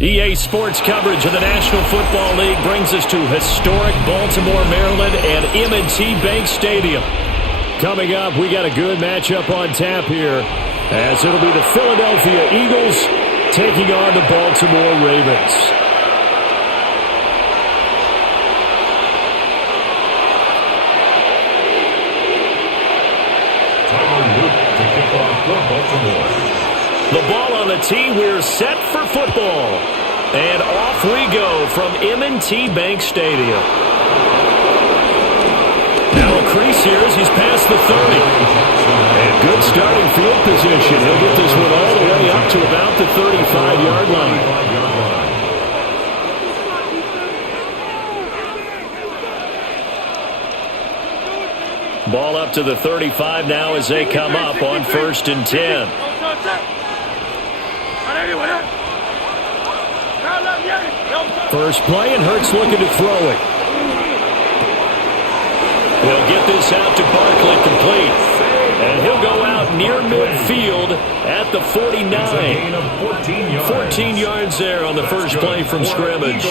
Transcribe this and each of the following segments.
EA Sports coverage of the National Football League brings us to historic Baltimore, Maryland and M&T Bank Stadium. Coming up, we got a good matchup on tap here, as it'll be the Philadelphia Eagles taking on the Baltimore Ravens. The ball on the tee, we're set for football. And off we go from M&T Bank Stadium. Now a crease here as he's past the 30. And good starting field position. He'll get this one all the way up to about the 35-yard line. Ball up to the 35 now as they come up on 1st and 10. First play, and Hurts looking to throw it. He'll get this out to Barkley, complete. And he'll go out near midfield at the 49. 14 yards there on the first play from scrimmage.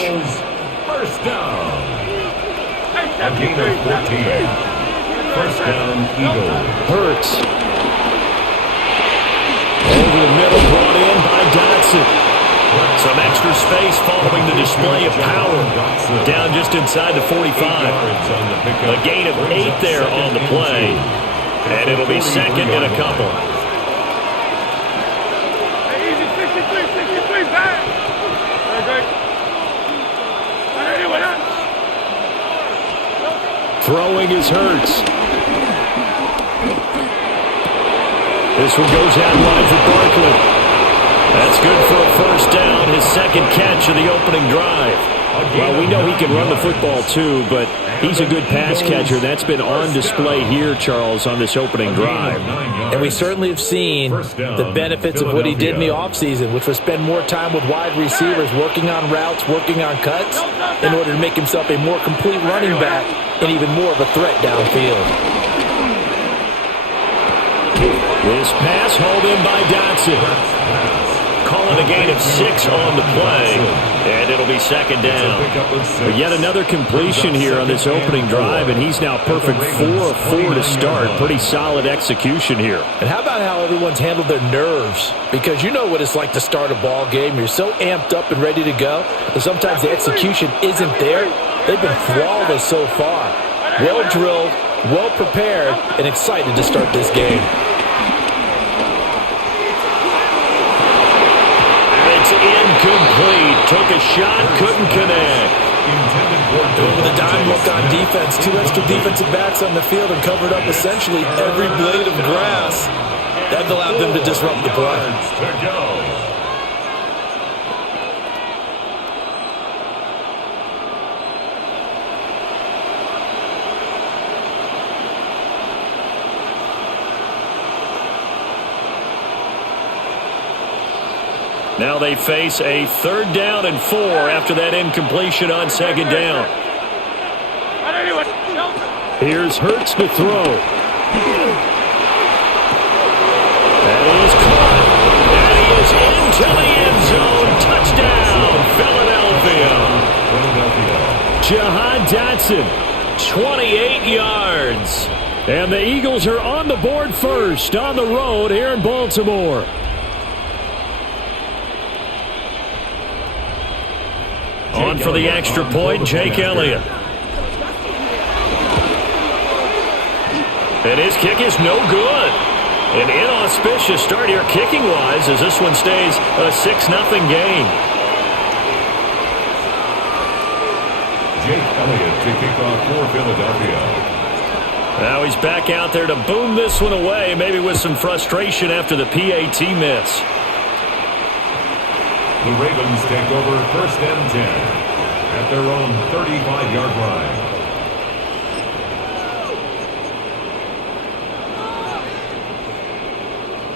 First down. A gain of 14. First down, Eagles. Hurts. Over the middle, brought in by Dotson. Some extra space following the display of power. Down just inside the 45. A gain of 8 there on the play. And it'll be second and a couple. Throwing is Hurts. This one goes out wide for Barkley. That's good for a first down, his second catch of the opening drive. Well, we know he can run the football too, but he's a good pass catcher. That's been on display here, Charles, on this opening drive. And we certainly have seen the benefits of what he did in the offseason, which was spend more time with wide receivers, working on routes, working on cuts, in order to make himself a more complete running back and even more of a threat downfield. This pass hauled in by Dotson. Calling a gain of 6 on the play, and it'll be second down. But yet another completion here on this opening drive, and he's now perfect 4 of 4 to start. Pretty solid execution here. And how about how everyone's handled their nerves? Because you know what it's like to start a ball game. You're so amped up and ready to go, and sometimes the execution isn't there. They've been flawless so far. Well drilled, well prepared, and excited to start this game. Incomplete. Took a shot, couldn't connect. With a dime look on defense, 2 extra defensive backs on the field and covered up essentially every blade of grass. That allowed them to disrupt the play. Now they face a 3rd down and 4 after that incompletion on 2nd down. Here's Hurts to throw. That is caught. And he is into the end zone. Touchdown, Philadelphia. Jahan Dotson, 28 yards. And the Eagles are on the board first on the road here in Baltimore. On for the extra point, Jake Elliott. And his kick is no good. An inauspicious start here kicking-wise as this one stays a 6-0 game. Jake Elliott to kick off for Philadelphia. Now he's back out there to boom this one away, maybe with some frustration after the PAT miss. The Ravens take over 1st and 10 at their own 35-yard line.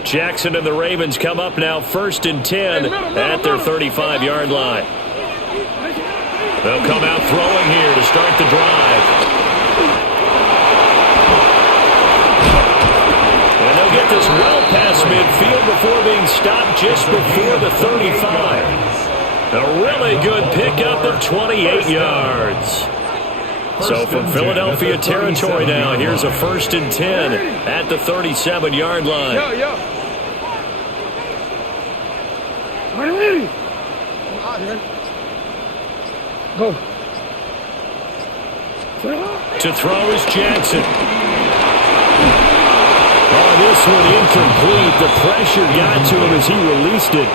Jackson and the Ravens come up now 1st and 10 at their 35-yard line. They'll come out throwing here to start the drive. And they'll get this well past midfield before being stopped just before the 35. A really good pickup of 28 yards. So from Philadelphia territory now, here's a 1st and 10 at the 37-yard line. Go. To throw is Jackson. Oh, this one incomplete. The pressure got to him as he released it.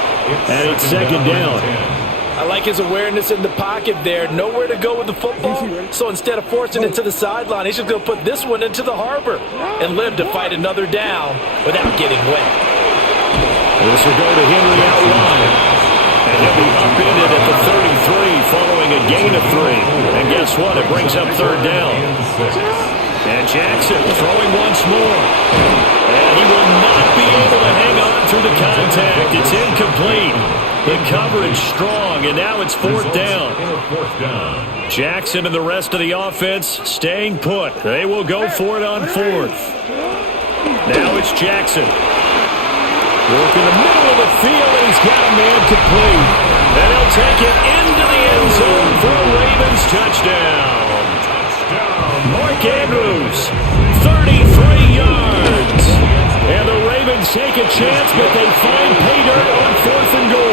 And it's 2nd down. I like his awareness in the pocket there. Nowhere to go with the football. So instead of forcing it to the sideline, he's just going to put this one into the harbor and live to fight another down without getting wet. This will go to Henry out wide. And he'll be upended at the 33 following a gain of 3. And guess what? It brings up 3rd down. And Jackson throwing once more. And he will not be able to hang on through the contact. It's incomplete. The coverage strong, and now it's 4th down. Jackson and the rest of the offense staying put. They will go for it on 4th. Now it's Jackson. Work in the middle of the field, and he's got a man complete. And he'll take it into the end zone for a Ravens touchdown. Mark Andrews, 33 yards. And the Ravens take a chance, but they find pay dirt on 4th and goal.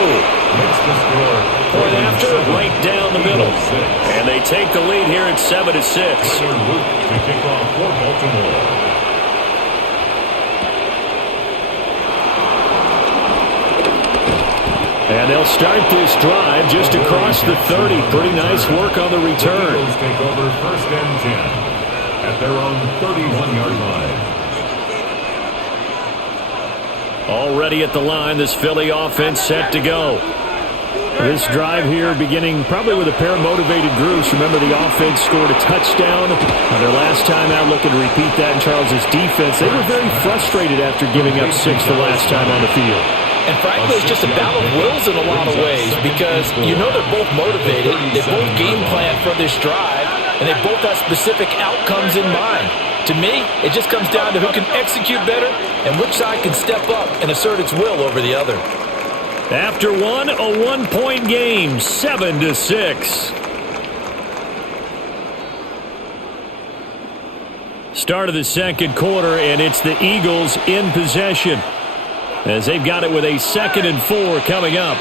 Point after, right down the middle. And they take the lead here at 7-6. To kick off for Baltimore. And they'll start this drive just across the 30. Pretty nice work on the return. The Eagles take over 1st and 10 at their own 31-yard line. Already at the line, this Philly offense set to go. This drive here beginning probably with a pair of motivated groups. Remember, the offense scored a touchdown on their last time out. Looking to repeat that in Charles' defense. They were very frustrated after giving up 6 the last time on the field. And frankly, it's just a battle of wills in a lot of ways because you know they're both motivated. They both game plan for this drive, and they both have specific outcomes in mind. To me, it just comes down to who can execute better and which side can step up and assert its will over the other. After one, a 1-point game, 7-6. Start of the 2nd quarter, and it's the Eagles in possession, as they've got it with a 2nd and 4 coming up.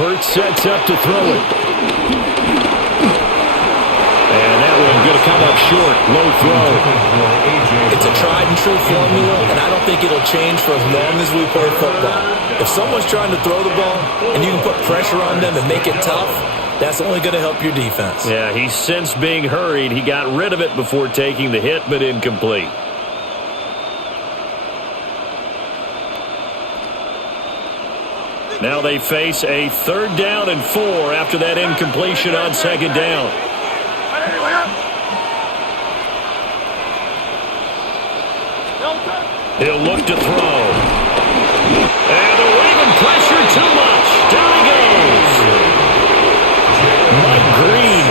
Hurts sets up to throw it. And that one going to come up short. Low throw. It's a tried and true formula, and I don't think it'll change for as long as we play football. If someone's trying to throw the ball and you can put pressure on them and make it tough, that's only going to help your defense. Yeah, he's since being hurried. He got rid of it before taking the hit, but incomplete. Now they face a 3rd down and 4 after that incompletion on 2nd down. He'll look to throw. And the Raven pressure too much. Down he goes. Mike Green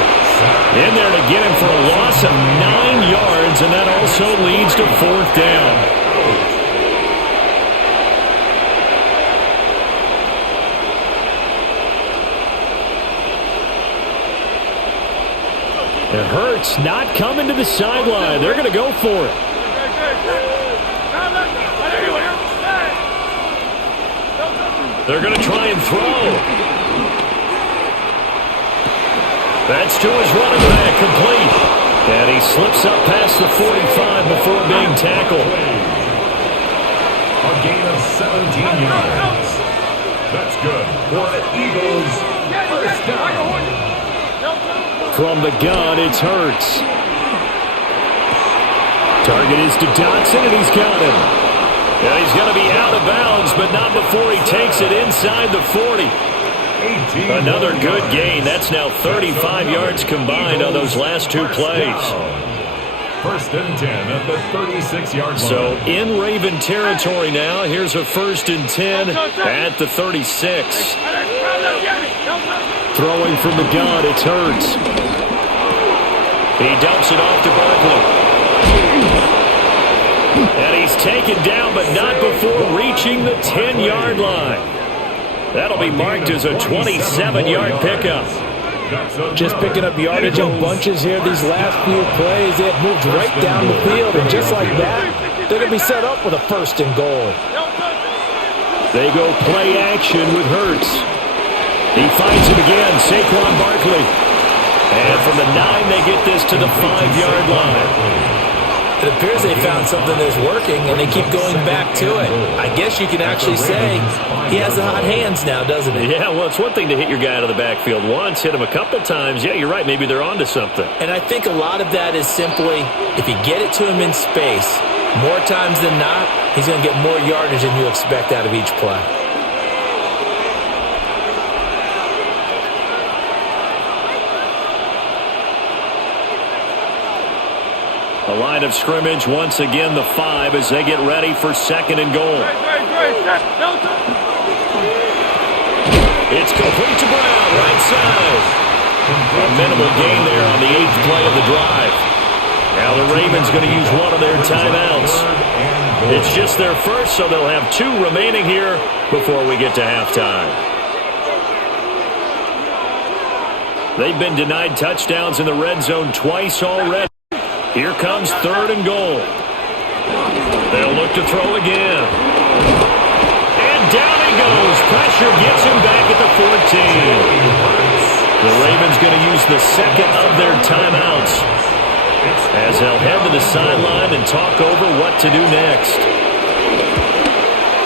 in there to get him for a loss of 9 yards, and that also leads to 4th down. It hurts not coming to the sideline. They're going to go for it. They're going to try and throw. That's to his running back, complete. And he slips up past the 45 before being tackled. A gain of 17 yards. That's good for the Eagles. 1st down. From the gun, it's Hurts. Target is to Dotson, and he's got him. Yeah, he's going to be out of bounds, but not before he takes it inside the 40. Another good gain. That's now 35 yards combined on those last 2 plays. 1st and 10 at the 36-yard line. So in Raven territory now. Here's a 1st and 10 at the 36. Throwing from the gun, it's Hurts. He dumps it off to Barkley. And he's taken down, but not before reaching the 10-yard line. That'll be marked as a 27-yard pickup. Just picking up yardage in bunches here these last few plays. They have moved right down the field, and just like that, they're going to be set up with a 1st and goal. They go play action with Hurts. He finds him again, Saquon Barkley. And from the 9, they get this to the 5-yard line. It appears they found something that's working, and they keep going back to it. I guess you can actually say he has the hot hands now, doesn't he? Yeah, well, it's one thing to hit your guy out of the backfield once, hit him a couple times. Yeah, you're right. Maybe they're onto something. And I think a lot of that is simply if you get it to him in space, more times than not, he's going to get more yardage than you expect out of each play. The line of scrimmage, once again, the 5 as they get ready for 2nd and goal. It's complete to Brown, right side. A minimal gain there on the 8th play of the drive. Now the Ravens going to use one of their timeouts. It's just their first, so they'll have 2 remaining here before we get to halftime. They've been denied touchdowns in the red zone twice already. Here comes 3rd and goal. They'll look to throw again. And down he goes. Pressure gets him back at the 14. The Ravens going to use the 2nd of their timeouts as they'll head to the sideline and talk over what to do next.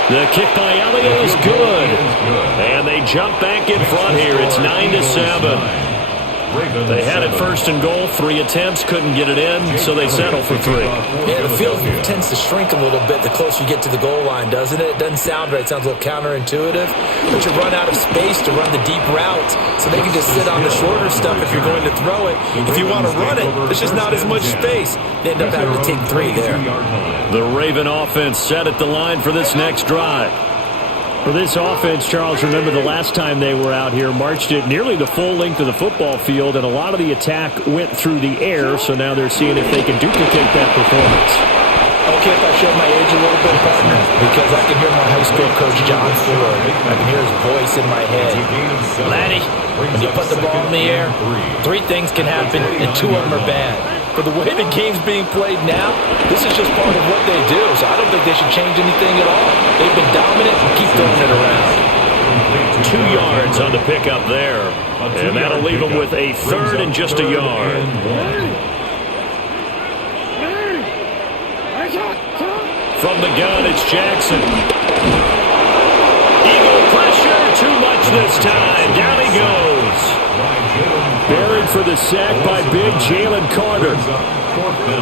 The kick by Elliott is good. And they jump back in front here. It's 9-7. They had it 1st and goal, 3 attempts, couldn't get it in, so they settle for 3. Yeah, the field tends to shrink a little bit the closer you get to the goal line, doesn't it? It doesn't sound right. It sounds a little counterintuitive. But you run out of space to run the deep routes, so they can just sit on the shorter stuff if you're going to throw it. If you want to run it, there's just not as much space. They end up having to take 3 there. The Raven offense set at the line for this next drive. For this offense, Charles, remember the last time they were out here, marched it nearly the full length of the football field, and a lot of the attack went through the air, so now they're seeing if they can duplicate that performance. Okay, if I show my age a little bit, partner, because I can hear my high school coach, John Ford. I can hear his voice in my head. Laddie, when you put the ball in the air, 3 things can happen, and 2 of them are bad. For the way the game's being played now, this is just part of what they do, so I don't think they should change anything at all. They've been dominant and keep throwing it around. 2 yards on the pickup there, and that'll leave them with a 3rd and just a yard. From the gun, it's Jackson. Eagle pressure, too much this time. Down he goes. Buried for the sack by big Jalen Carter.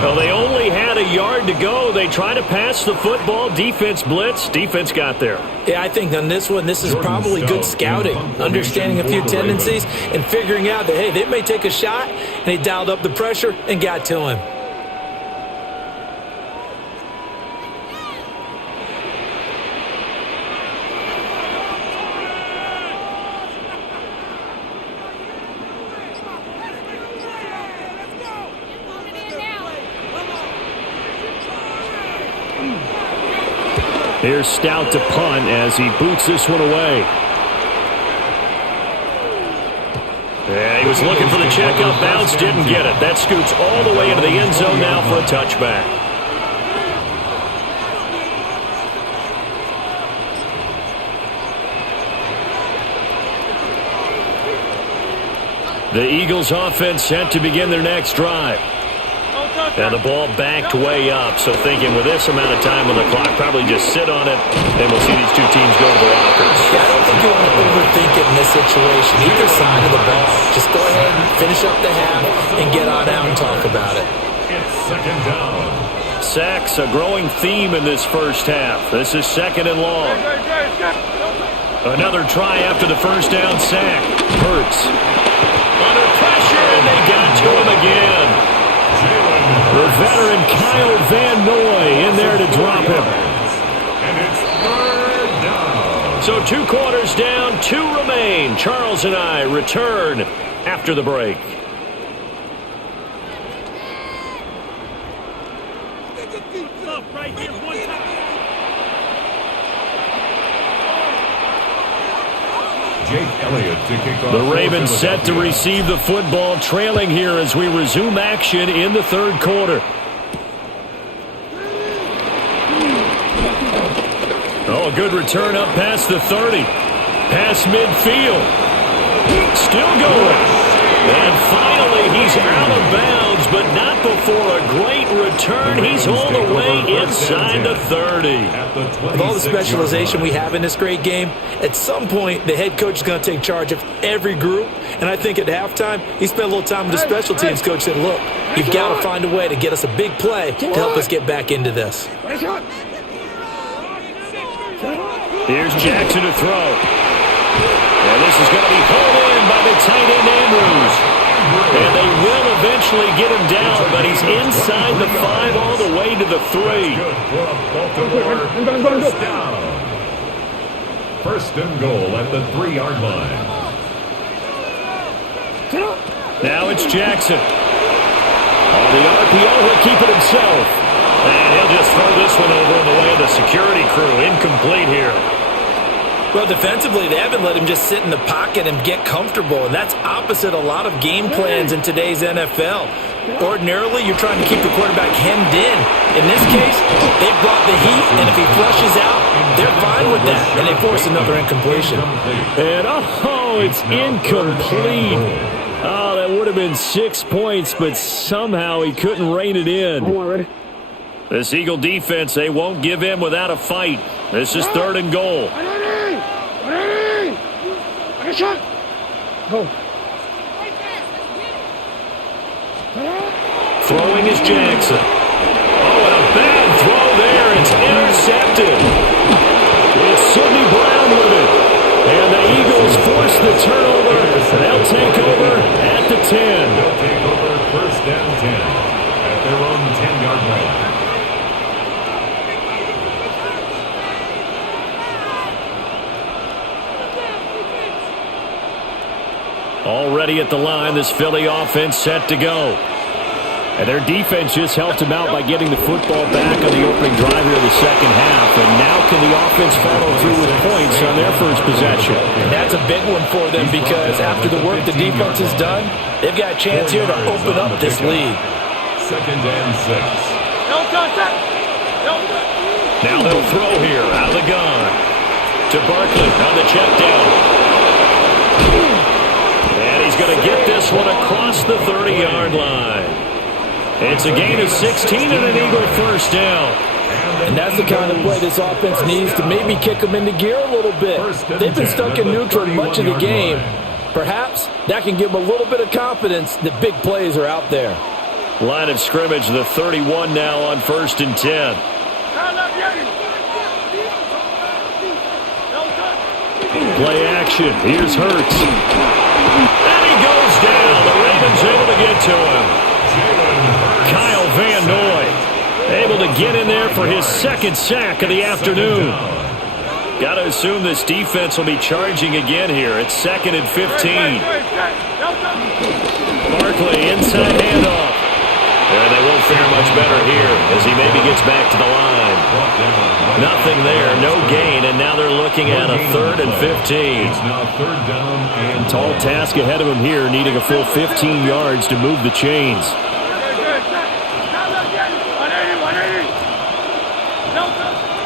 Well, they only had a yard to go. They try to pass the football. Defense blitz. Defense got there. Yeah, I think on this one, this is probably good scouting, understanding a few tendencies, and figuring out that, hey, they may take a shot, and they dialed up the pressure and got to him. Here's Stout to punt as he boots this one away. Yeah, he was looking for the checkup bounce, didn't get it. That scoots all the way into the end zone now for a touchback. The Eagles offense set to begin their next drive. And the ball backed way up, so thinking with this amount of time on the clock, probably just sit on it, and we'll see these 2 teams go to the lockers. Yeah, I don't think you want to overthink it in this situation. Either side of the ball. Just go ahead and finish up the half and get on out and talk about it. It's 2nd down. Sacks, a growing theme in this first half. This is 2nd and long. Another try after the first down sack. Hurts. Under pressure, and they got to him again. The veteran Kyle Van Noy in there to drop him. And it's 3rd down. So 2 quarters down, 2 remain. Charles and I return after the break. The Ravens set to receive the football, trailing here as we resume action in the third quarter. Oh, a good return up past the 30. Past midfield. Still going. And finally, he's out of bounds, but not before a great return. He's all the way inside the 30. With all the specialization we have in this great game, at some point, the head coach is going to take charge of every group. And I think at halftime, he spent a little time with the special teams coach and said, look, you've got to find a way to get us a big play to help us get back into this. Here's Jackson to throw. And this is going to be pulled in by the tight end Andrews. And they will eventually get him down, but he's inside the 5 all the way to the 3. First and goal at the 3-yard line. Now it's Jackson. On the RPO, he'll keep it himself. And he'll just throw this one over in the way of the security crew. Incomplete here. Well, defensively, they haven't let him just sit in the pocket and get comfortable, and that's opposite a lot of game plans in today's NFL. Ordinarily, you're trying to keep the quarterback hemmed in. In this case, they brought the heat, and if he flushes out, they're fine with that, and they force another incompletion. And, it's incomplete. Oh, that would have been 6 points, but somehow he couldn't rein it in. This Eagle defense, they won't give in without a fight. This is third and goal. Go. Throwing is Jackson. Oh, and a bad throw there. It's intercepted. It's Sidney Brown with it. And the Eagles force the turnover. They'll take over at the 10. They'll take over first and 10 at their own 10-yard line. Already at the line, this Philly offense set to go. And their defense just helped him out by getting the football back on the opening drive here of the second half. And now can the offense follow through with points on their first possession? And that's a big one for them because after the work the defense has done, they've got a chance here to open up this lead. Second and 6. Now they'll throw here out of the gun to Barkley on the check down. And he's going to get this one across the 30-yard line. It's a gain of 16 and an Eagle first down. And that's the kind of play this offense needs to maybe kick them into gear a little bit. They've been stuck in neutral much of the game. Perhaps that can give them a little bit of confidence that big plays are out there. Line of scrimmage, the 31 now on first and 10. Play action. Here's Hurts. And he goes down. The Ravens able to get to him. Kyle Van Noy able to get in there for his second sack of the afternoon. Got to assume this defense will be charging again here. It's second and 15. Barkley inside handoff. And they won't fare much better here as he maybe gets back to the line. Nothing there, no gain, and now they're looking at a third and 15. It's now third down and tall task ahead of him here, needing a full 15 yards to move the chains.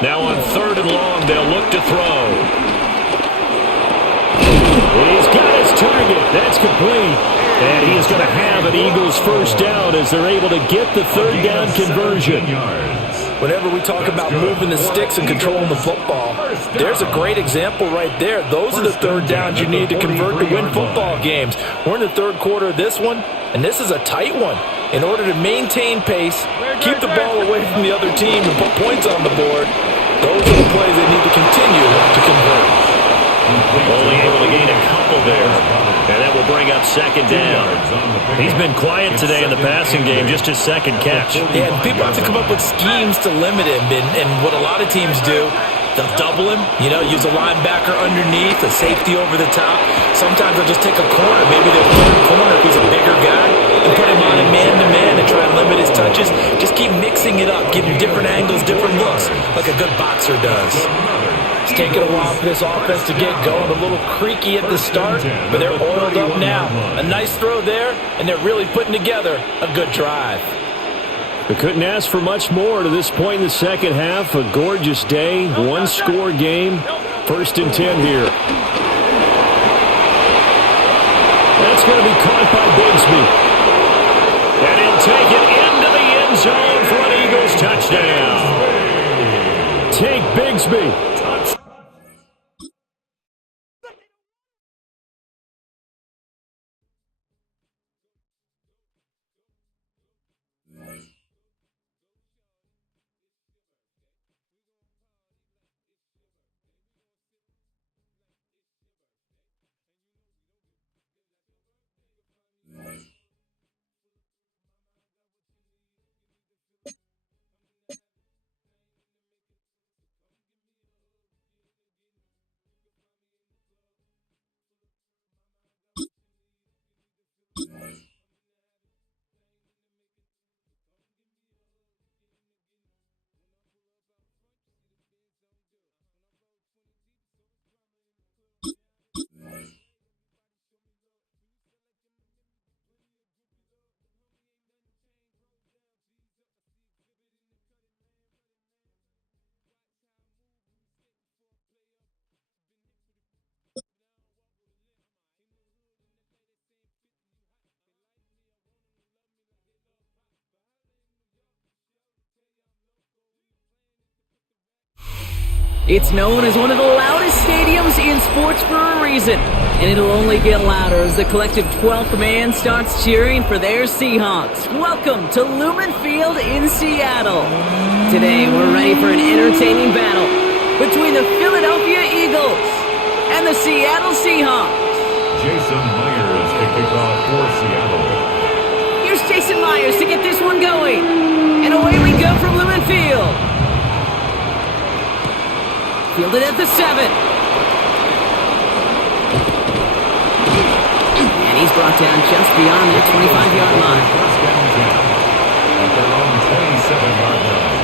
Now on third and long, they'll look to throw. He's got his target. That's complete. And he is going to have an Eagles first down as they're able to get the third down conversion. Whenever we talk about moving the sticks and controlling the football, there's a great example right there. Those are the third downs you need to convert to win football games. We're in the third quarter of this one, and this is a tight one. In order to maintain pace, keep the ball away from the other team, and put points on the board, those are the plays they need to continue to convert. Only able to gain a couple there. And that will bring up second down. He's been quiet today in the passing game, just his second catch. Yeah, and people have to come up with schemes to limit him. And what a lot of teams do, they'll double him, use a linebacker underneath, a safety over the top. Sometimes they'll just take a corner, maybe their third corner if he's a bigger guy, and put him on a man-to-man and try and limit his touches. Just keep mixing it up, give him answer does. It's taken a while for this offense to get going, a little creaky at the start, but they're oiled up now. A nice throw there, and they're really putting together a good drive. They couldn't ask for much more to this point in the second half. A gorgeous day, one-score game. 1st and 10 here. That's going to be caught by Bigsby. And he'll take it into the end zone for an Eagles touchdown. Take Bigsby. It's known as one of the loudest stadiums in sports for a reason, and it'll only get louder as the collective 12th man starts cheering for their Seahawks. Welcome to Lumen Field in Seattle. Today, we're ready for an entertaining battle between the Philadelphia Eagles and the Seattle Seahawks. Jason Myers to kick off for Seattle. Here's Jason Myers to get this one going. And away we go from Lumen Field. Fielded at the 7. And he's brought down just beyond their 25-yard line. First down 10 at their own 27-yard line.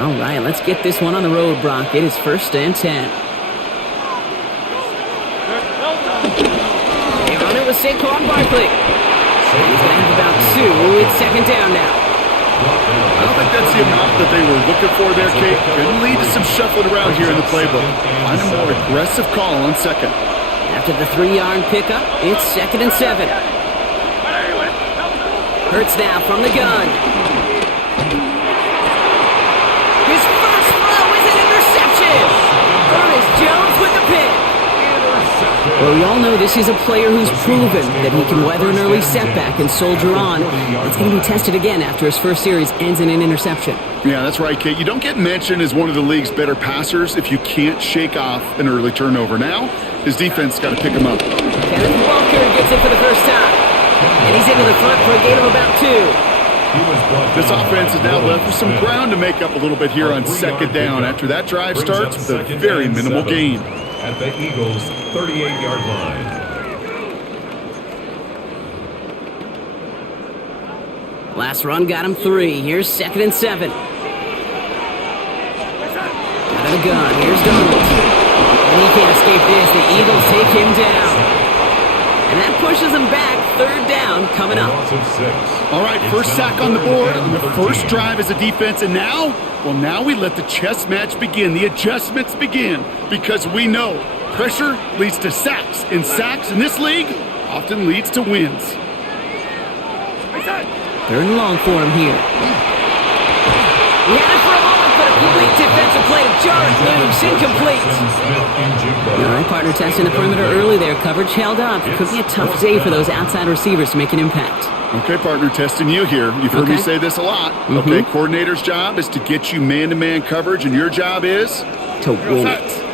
All right, let's get this one on the road, Brock. It is 1st and 10. They run it with Saquon Barkley. He's going to have about 2. It's 2nd down now. I don't think that's the amount that they were looking for there, Kate. Could lead to some shuffling around here in the playbook. Find a more aggressive call on 2nd. After the 3-yard pickup, it's 2nd and 7. Hurts now from the gun. His first throw is an interception. Ernest Jones with the pick. Well, we all know this is a player who's proven that he can weather an early setback and soldier on. It's going to be tested again after his first series ends in an interception. Yeah, that's right, Kate. You don't get mentioned as one of the league's better passers if you can't shake off an early turnover. Now, his defense got to pick him up. Kenneth Walker gets it for the first time. And he's into the front for a gain of about 2. This offense is now left with some ground to make up a little bit here on 2nd down after that drive starts with a very minimal gain. At the Eagles' 38-yard line. Last run got him 3. Here's 2nd and 7. Out of the gun. Here's Donald. And he can't escape this. The Eagles take him down. And that pushes him back. 3rd down coming up. All right, first sack on the board on the first drive as a defense. And now, well, now we let the chess match begin. The adjustments begin because we know pressure leads to sacks. And sacks in this league often leads to wins. 3rd and long for him here. He had it for a moment, but a complete defensive play to Jarrett loose, incomplete. All right, partner testing the perimeter early there. Coverage held up. It could be a tough day for those outside receivers to make an impact. Okay, partner, testing you here. You've heard me say this a lot. Okay, coordinator's job is to get you man-to-man coverage, and your job is? To win it.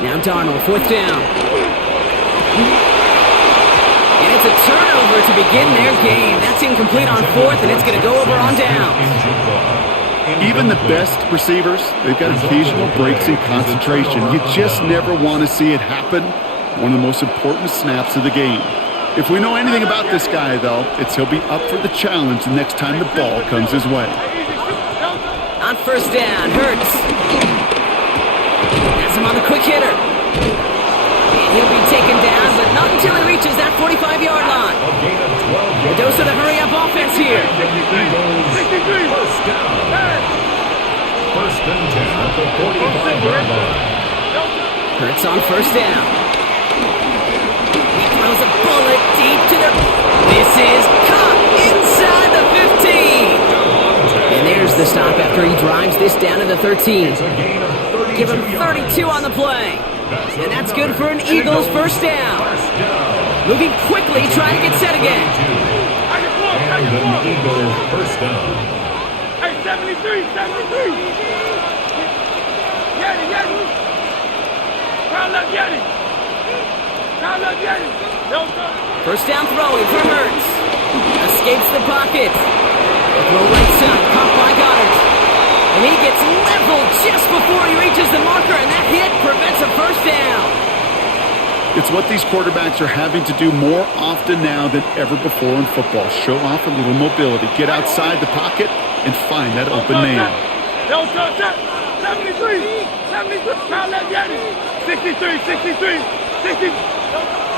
Now Darnold, 4th down. And it's a turnover to begin their game. That's incomplete on 4th, and it's going to go over on down. Even the best receivers, they've got occasional breaks in concentration. You just never want to see it happen. One of the most important snaps of the game. If we know anything about this guy, though, it's he'll be up for the challenge the next time the ball comes his way. On first down, Hurts. Has him on the quick hitter. And he'll be taken down, but not until he reaches that 45-yard line. A dose of the hurry-up offense here. First down. First and 10 at the 45-yard line. Hurts on first down. He throws a bullet deep to the... This is caught inside the 15. And there's the stop after he drives this down to the 13. Give him 32 on the play. And that's good for an Eagles first down. Moving quickly, trying to get set again. And an Eagles first down. Hey, 73, 73. Yeti. Round up, Yeti. First down throwing for Hurts. Escapes the pocket. Throw right side, caught by Goddard. And he gets leveled just before he reaches the marker, and that hit prevents a first down. It's what these quarterbacks are having to do more often now than ever before in football. Show off a little mobility. Get outside the pocket and find that open man. 63.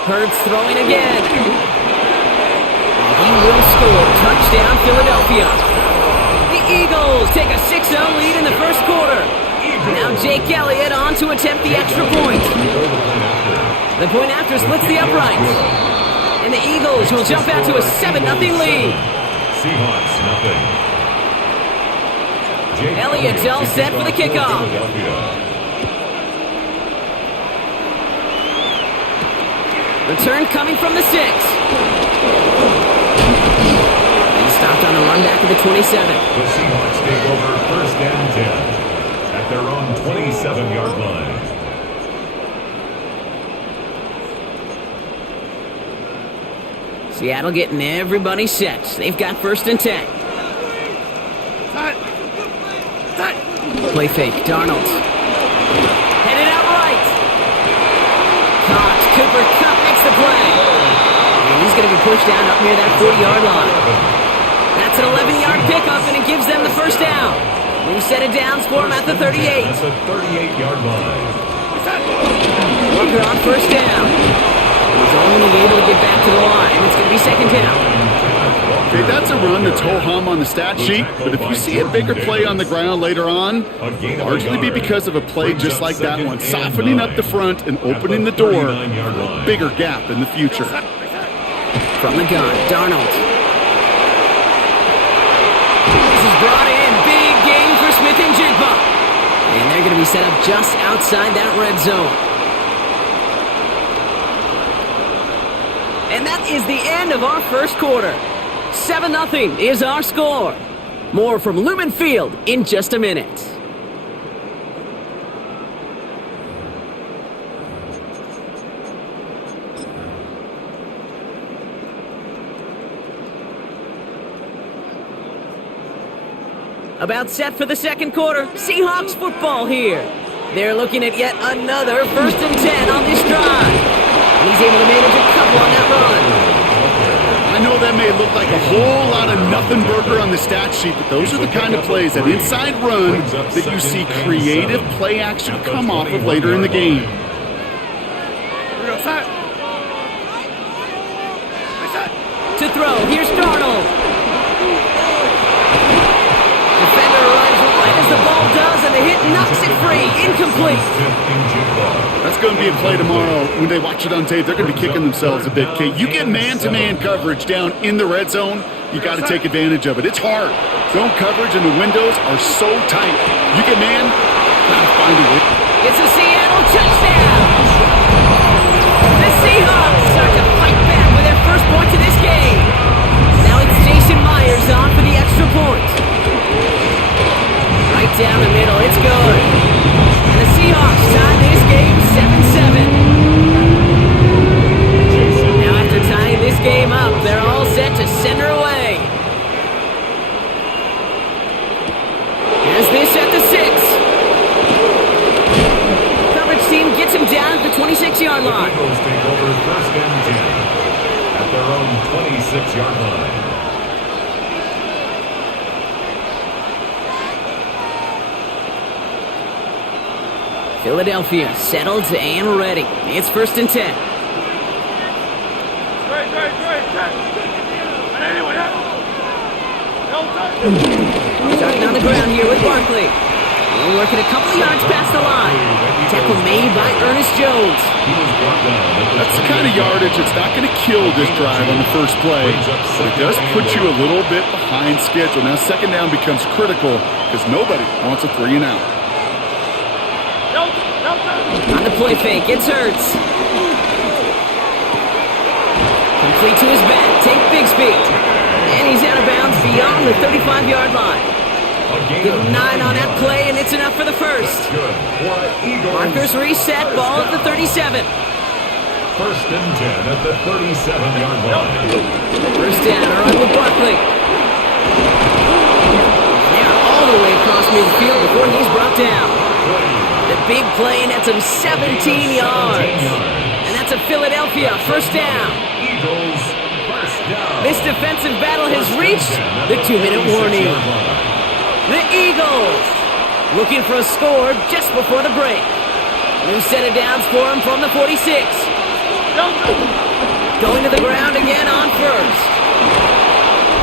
Hurts throwing again. And he will score. Touchdown, Philadelphia. The Eagles take a 6-0 lead in the first quarter. Now Jake Elliott on to attempt the extra point. The point after splits the uprights. And the Eagles will jump out to a 7-0 lead. Seahawks, nothing. Elliott's all set for the kickoff. Return coming from the 6. He stopped on a run back to the 27. The Seahawks take over first and 10 at their own 27-yard line. Seattle getting everybody set. They've got first and 10. Play fake, Darnold. Headed out right. Caught. Cooper Kupp makes the play. And he's going to be pushed down up near that 40-yard line. That's an 11-yard pickup, and it gives them the first down. We set it down for him at the 38. That's a 38-yard line. Walker on first down. He's only able to get back to the line. It's going to be second down. Okay, that's a run that's ho-hum on the stat sheet, but if you see a bigger play on the ground later on, it'll largely be because of a play just like that one, softening up the front and opening the door for a bigger gap in the future. From the gun, Darnold. This is brought in. Big game for Smith and Jigba. And they're going to be set up just outside that red zone. And that is the end of our first quarter. 7-0 is our score. More from Lumen Field in just a minute. About set for the second quarter. Seahawks football here. They're looking at yet another first and 10 on this drive. And he's able to manage a couple on that run. I know that may look like a whole lot of nothing burger on the stat sheet, but those are the kind of plays, that inside run, that you see creative play action come off of later in the game. To throw, here's Darnold. Defender runs right as the ball does, and the hit knocks it free. Incomplete. That's going to be a play tomorrow. When they watch it on tape, they're going to be kicking themselves a bit. Okay, you get man-to-man coverage down in the red zone, you got to take advantage of it. It's hard. Zone coverage and the windows are so tight. You get man, gotta find a way. It's a Seattle touchdown. The Seahawks start to fight back with their first points of this game. Now it's Jason Myers on for the extra point. Right down the middle, it's good. And the Seahawks tie this game 7-7. Now after tying this game up, they're all set to send her away. Philadelphia settled and ready. It's 1st and 10. Starting on the ground here with Barkley. We're working a couple of yards past the line. Tackle made by Ernest Jones. That's the kind of yardage that's not going to kill this drive on the first play. But it does put you a little bit behind schedule. Now 2nd down becomes critical because nobody wants a 3 and out. On the play fake, it's Hurts. Complete to his back, take Bigsby. And he's out of bounds beyond the 35-yard line. Give him 9 on that play, and it's enough for the first. Markers reset, ball at the 37. 1st and 10 at the 37-yard line. First down, run with Barkley. Now all the way across midfield before he's brought down. The big play nets him 17 yards. And that's a Philadelphia 1st down. Eagles, 1st down. This defensive battle has reached the 2-minute warning. The Eagles looking for a score just before the break. New set of downs for him from the 46. Going to the ground again on 1st.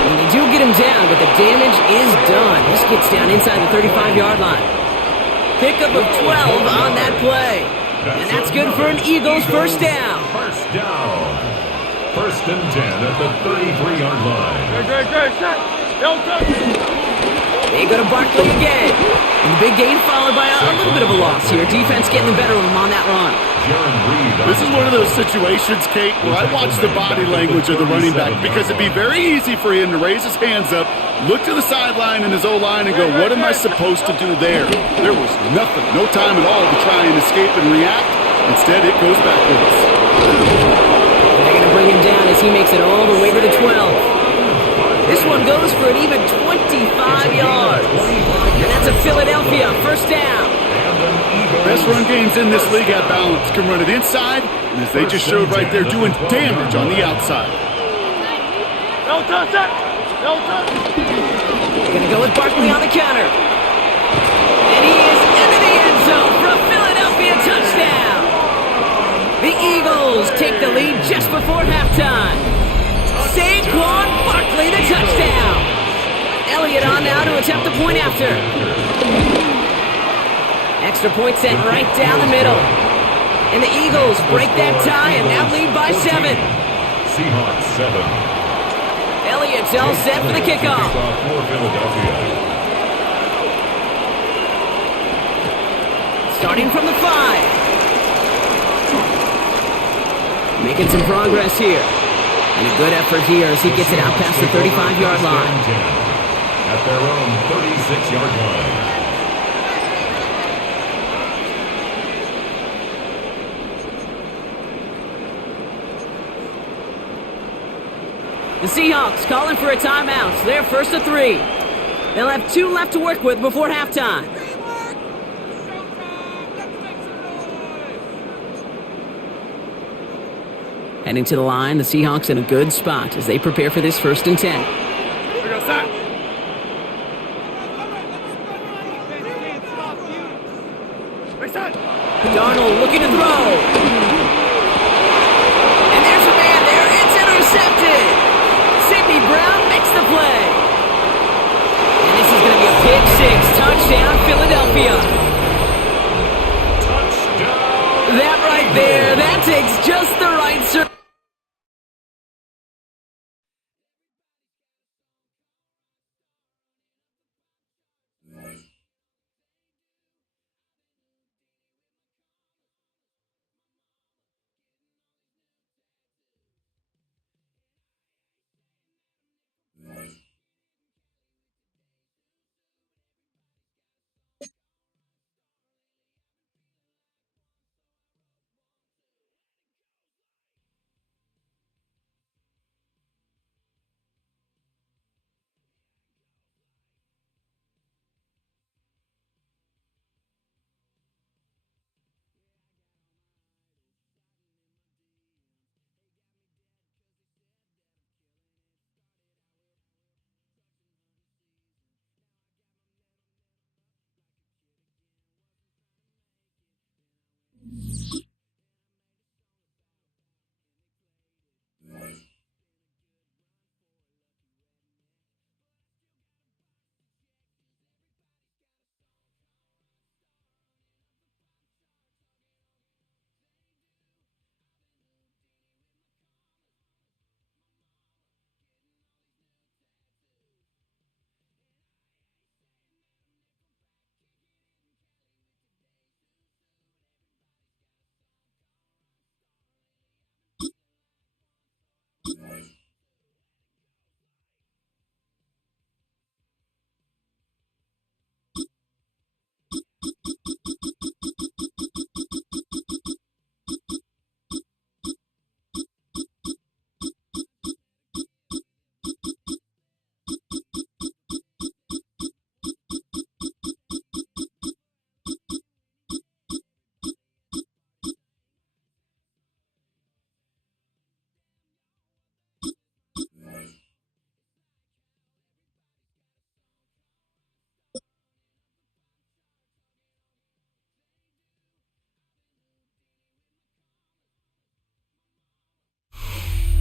And they do get him down, but the damage is done. This gets down inside the 35-yard line. Pickup of 12 on that play. And that's good for an Eagles 1st down. 1st down. 1st and 10 at the 33-yard line. They go to Barkley again. And the big gain followed by a little bit of a loss here. Defense getting the better of him on that run. This is one of those situations, Kate, where I watch the body language of the running back because it'd be very easy for him to raise his hands up, look to the sideline in his O-line and go, what am I supposed to do there? There was nothing, no time at all to try and escape and react. Instead, it goes backwards. They're going to bring him down as he makes it all the way to the 12. This one goes for an even 25 yards. And that's a Philadelphia 1st down. Best run games in this league at balance can run it inside, and as they just showed right there, doing damage on the outside. Going to go with Barkley on the counter. And he is into the end zone for a Philadelphia touchdown. The Eagles take the lead just before halftime. Saquon Barkley, the touchdown. Elliott on now to attempt the point after. Extra point sent right down the middle. And the Eagles break that tie and now lead by 7. Seahawks 7. Elliott's all set for the kickoff. For Philadelphia. Starting from the 5. Making some progress here. And a good effort here as he gets it out past the 35-yard line. At their own 36-yard line. The Seahawks calling for a timeout. So they're 1st and 3. They'll have 2 left to work with before halftime. Heading to the line, the Seahawks in a good spot as they prepare for this 1st and 10. Darnold looking to throw. And there's a man there. It's intercepted. Sidney Brown makes the play. And this is going to be a pick 6. Touchdown, Philadelphia. Touchdown. That right there, that takes just the right circle.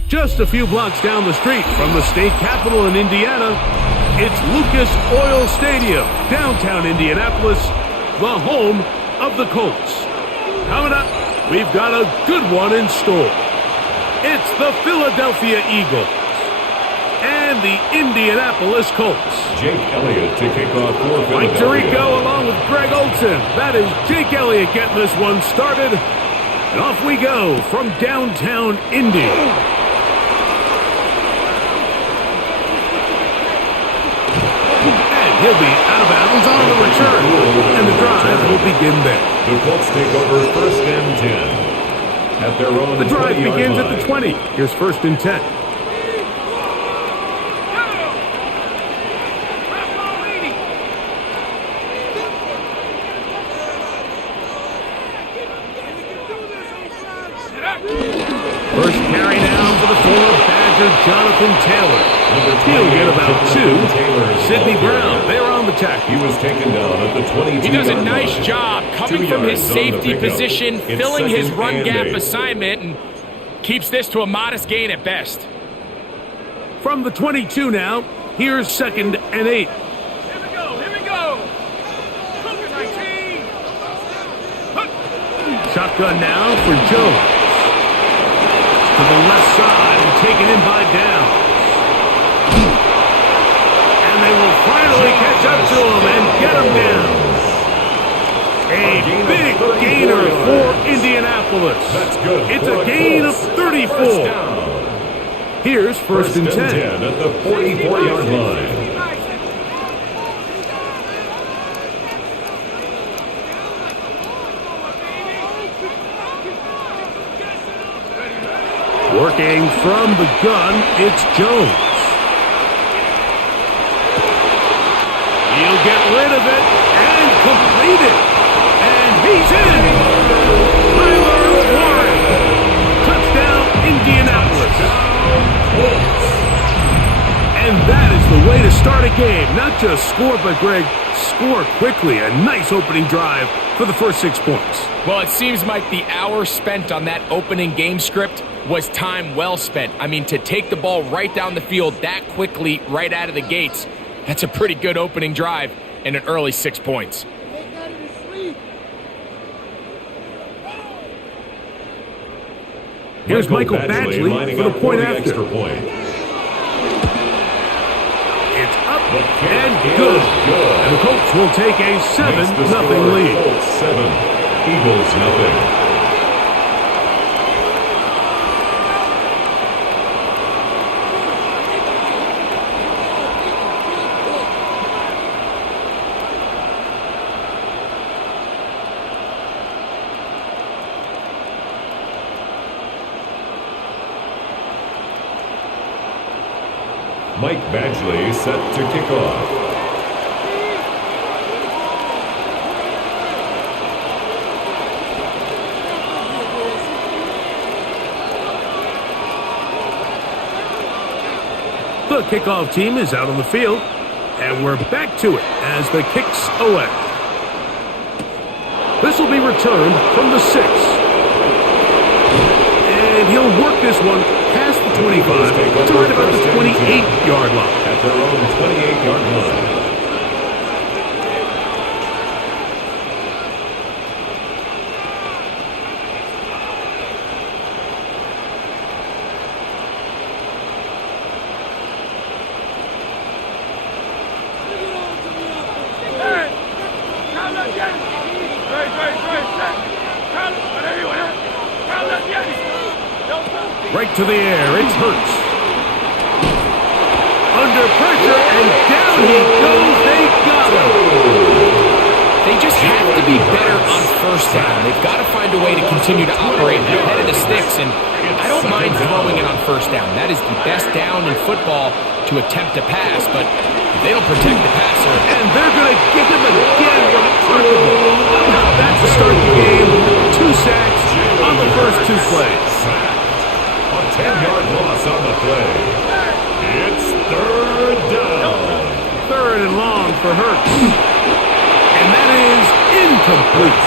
Just a few blocks down the street from the state capitol in Indiana, it's Lucas Oil Stadium, downtown Indianapolis, the home of the Colts. Coming up, we've got a good one in store. It's the Philadelphia Eagles and the Indianapolis Colts. Jake Elliott to kick off for Philadelphia. Mike Tirico along with Greg Olson. That is Jake Elliott getting this one started. And off we go from downtown Indy. And he'll be out of bounds on the return. And the drive will begin there. The Colts take over first and 10. At their own The drive 20-yard begins line. at the 20. Here's first and 10. First carry now for the former Badger, Jonathan Taylor. He'll get about 2. Sidney Brown, they're on the tackle. He was taken down at the 22-yard He does a line. nice job coming 2 from his yards on the safety pickup. position, It's filling his second run and gap 8. assignment, and keeps this to a modest gain at best. From the 22 now, here's second and 8. Here we go. Here we go. Cougar 19. Shotgun now for Jones. To the left side and taken in by Downs. And they will finally catch up to him and get him down. A big gainer for Indianapolis. That's good. It's for a gain of Colts. 34. First down. Here's first and 10. at the 44-yard line. Working from the gun, it's Jones. He'll get rid of it and complete it. And he's in. Tyler Warren. Touchdown, Indianapolis. And that is the way to start a game. Not just score, but, Greg, score quickly. A nice opening drive for the first 6 points. Well, it seems like the hour spent on that opening game script was time well spent. I mean, to take the ball right down the field that quickly, right out of the gates, that's a pretty good opening drive and an early 6 points. Here's Michael Badgley lining for the up point the after. extra point. It's up The kick and is good. good. And the Colts will take a Makes the 7-0 score lead. Colts 7, Eagles nothing. Mike Badgley set to kick off. The kickoff team is out on the field, and we're back to it as the kick's away. This will be returned from the 6. And he'll work this one past the 25 to right about the 28-yard line. At their own 28-yard line. Hey. Kyle left Yanni. Right. Set. Kyle, there you are. Kyle left Yanni. Right to the air, it's Hurts. Under pressure, and down he goes. They got him. They just have to be better on first down. They've got to find a way to continue to operate ahead of the sticks, and I don't mind throwing it on first down. That is the best down in football to attempt to pass, but if they don't protect the passer. And they're going to get him again. Remarkable. Now that's the start of the game. 2 sacks on the first 2 plays. A 10-yard loss on the play. It's third down. 3rd and long for Hurts. And that is incomplete.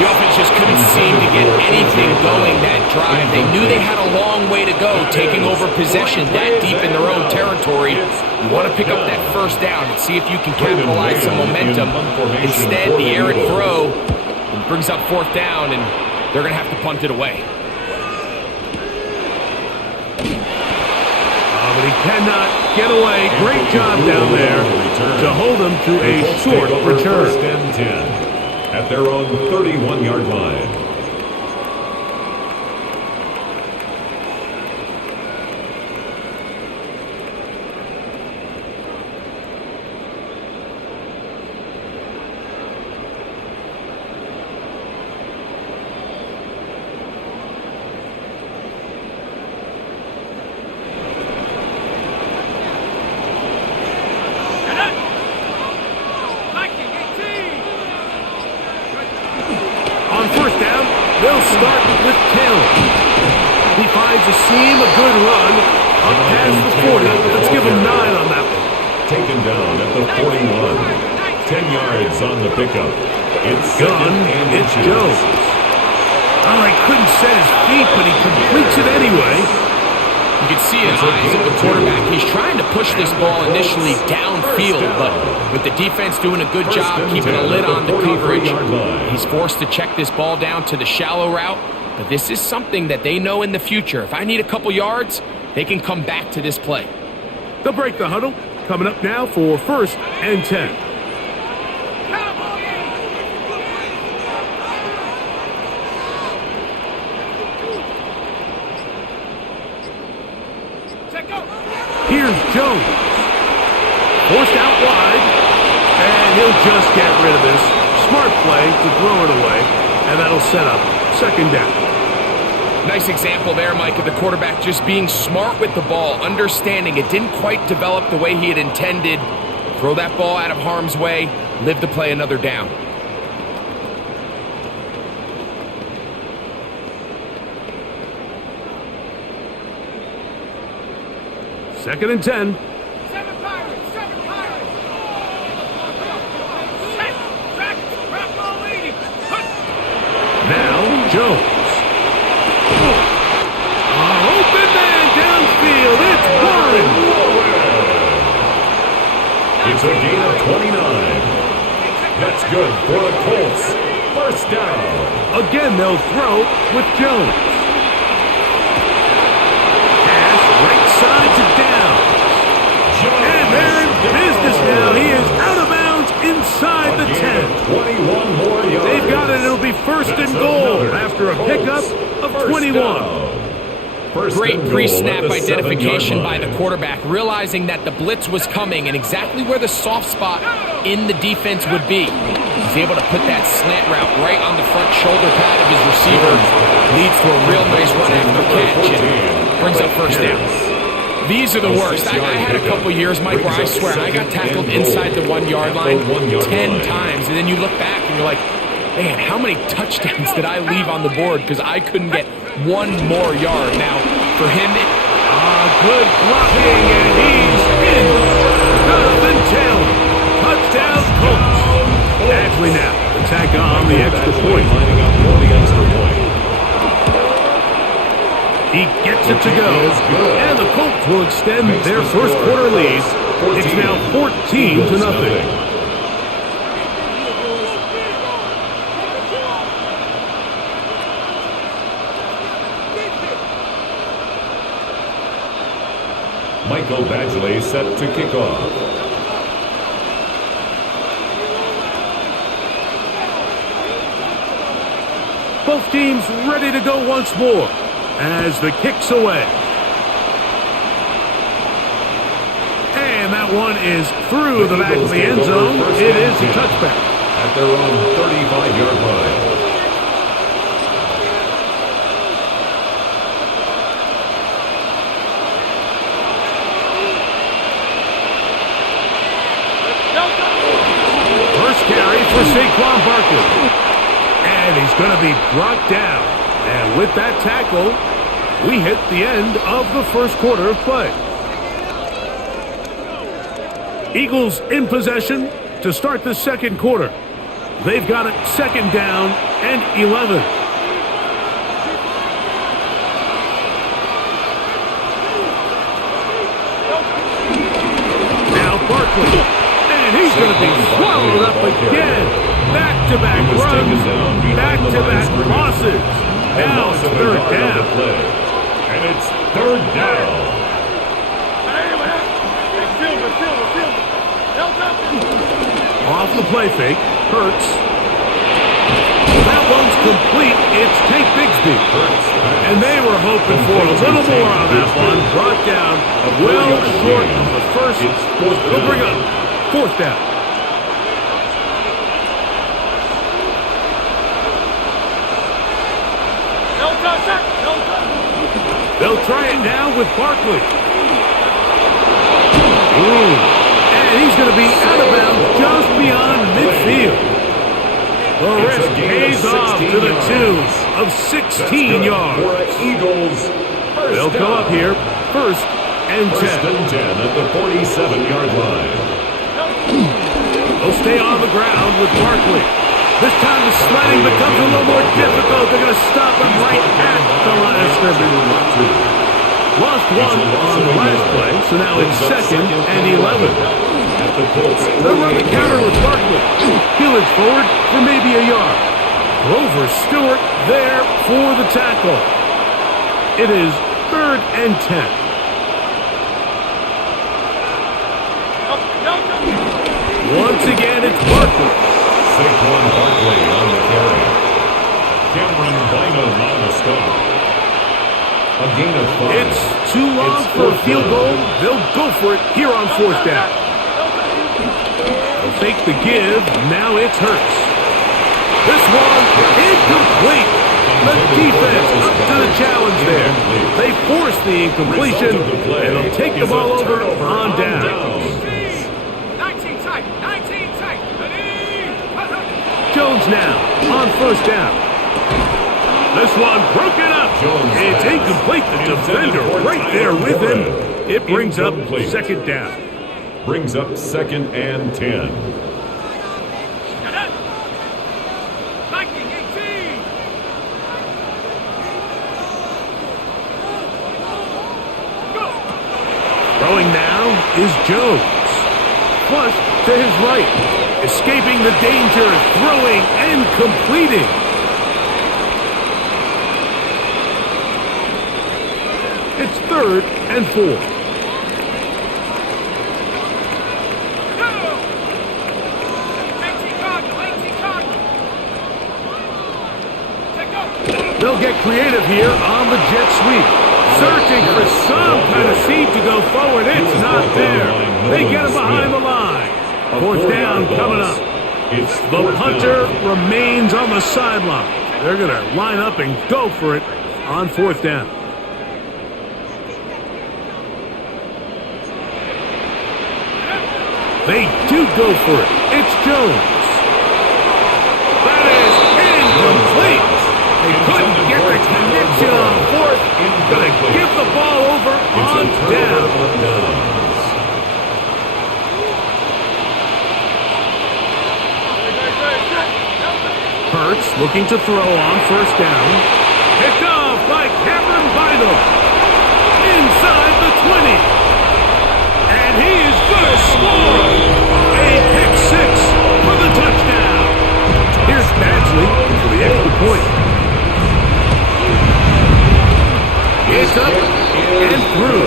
The offense just couldn't seem to get anything going that drive. They knew they had a long way to go, taking over possession that deep in their own territory. You want to pick up that first down and see if you can capitalize some momentum. Instead, the errant throw brings up fourth down, and they're going to have to punt it away. But he cannot get away. Great job down there to hold him to a short return. First and 10 at their own 31-yard line. They'll start with Taylor. He finds a seam, a good run, up past the 40. Let's give him 9 on that one. Taken down at the 41. 10 yards on the pickup. It's Gunn, it's Jones. Oh, he couldn't set his feet, but he completes it anyway. You can see in the eyes of the quarterback. He's trying to push this ball initially downfield, but with the defense doing a good job keeping a lid on the coverage, he's forced to check this ball down to the shallow route. But this is something that they know in the future. If I need a couple yards, they can come back to this play. They'll break the huddle. Coming up now for first and 10. Here's Jones. Forced out wide. And he'll just get rid of this. Smart play to throw it away. And that'll set up second down. Nice example there, Mike, of the quarterback just being smart with the ball, understanding it didn't quite develop the way he had intended. Throw that ball out of harm's way, live to play another down. Second and 10. Now, Jones. Open man downfield. It's Warren. It's a gain of 29. That's good for the Colts. First down. Again, they'll throw with Jones. Pass right side to down. And they're in business now. He is out of bounds inside the 10. 21 more yards. They've got it. It'll be first and goal after a pickup of 21. Great pre-snap identification by the quarterback, realizing that the blitz was coming and exactly where the soft spot in the defense would be. He's able to put that slant route right on the front shoulder pad of his receiver. Leads to a real nice run after catch and brings up first down. These are the worst. I had a couple years, Mike, where I swear I got tackled inside the 1 yard line 10 times. And then you look back and you're like, man, how many touchdowns did I leave on the board because I couldn't get one more yard? Now, for him, good blocking, and he's in. Jonathan Taylor. Touchdown, Colts. Actually now, attack on the extra point. He gets it to go. And the Colts will extend their first quarter lead. It's now 14-0. Michael Badgley set to kick off. Both teams ready to go once more as the kick's away. And that one is through the back of the end zone. It is a touchback. At their own 35-yard line. For Saquon Barkley. And he's going to be brought down. And with that tackle, we hit the end of the first quarter of play. Eagles in possession to start the second quarter. They've got it second down and 11. Now Barkley. And he's going to be swallowed up again. Back-to-back runs, back-to-back losses. Now it's third down. And it's third down. Off the play fake. Hurts. That one's complete. It's Tank Bigsby. And they were hoping for a little more on that one. Brought down well short of the first. They'll bring up fourth down. They'll try it now with Barkley. And he's going to be out of bounds just beyond midfield. The risk pays off to the tune of 16 yards. They'll come up here, first and 10. First and 10 at the 47-yard line. They'll stay on the ground with Barkley. This time the sledding becomes a little more difficult. They're going to stop him right at the line of scrimmage. Lost one on the last play, so now it's second and 11. They'll run the counter with Barkley. He'll forward for maybe a yard. Grover Stewart there for the tackle. It is third and 10. Once again, it's Barkley. Saquon Barkley on the carry. Cameron Bynum on the stop. A gain of 5. It's too long for a field goal. They'll go for it here on fourth down. They'll take the give. Now it's Hurts. This one incomplete. The defense up to the challenge there. They force the incompletion, and they'll take the ball over on down. Jones now on first down. This one broken up. It's incomplete. The defender right there with him. It brings up second down. Brings up second and 10. Throwing now is Jones. Flush to his right. Escaping the danger, throwing and completing. It's third and 4. They'll get creative here on the jet sweep. Searching for some kind of seed to go forward. It's not there. They get him behind the line. Fourth down coming up. The punter remains on the sideline. They're going to line up and go for it on fourth down. They do go for it. It's Jones. That is incomplete. They couldn't get the connection on fourth. Going to give the ball over on down. Hurts looking to throw on first down. Picked off by Cameron Bynum. Inside the 20. And he is going to score. A pick six for the touchdown. Here's Badgley for the extra point. It's up and through.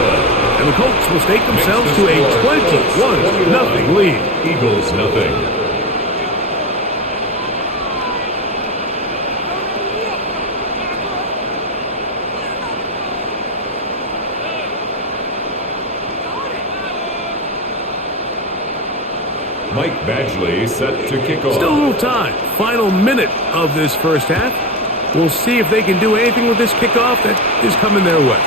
And the Colts will stake themselves to a 21-0 lead. Eagles nothing. Mike Badgley set to kick off. Still a little time. Final minute of this first half. We'll see if they can do anything with this kickoff that is coming their way.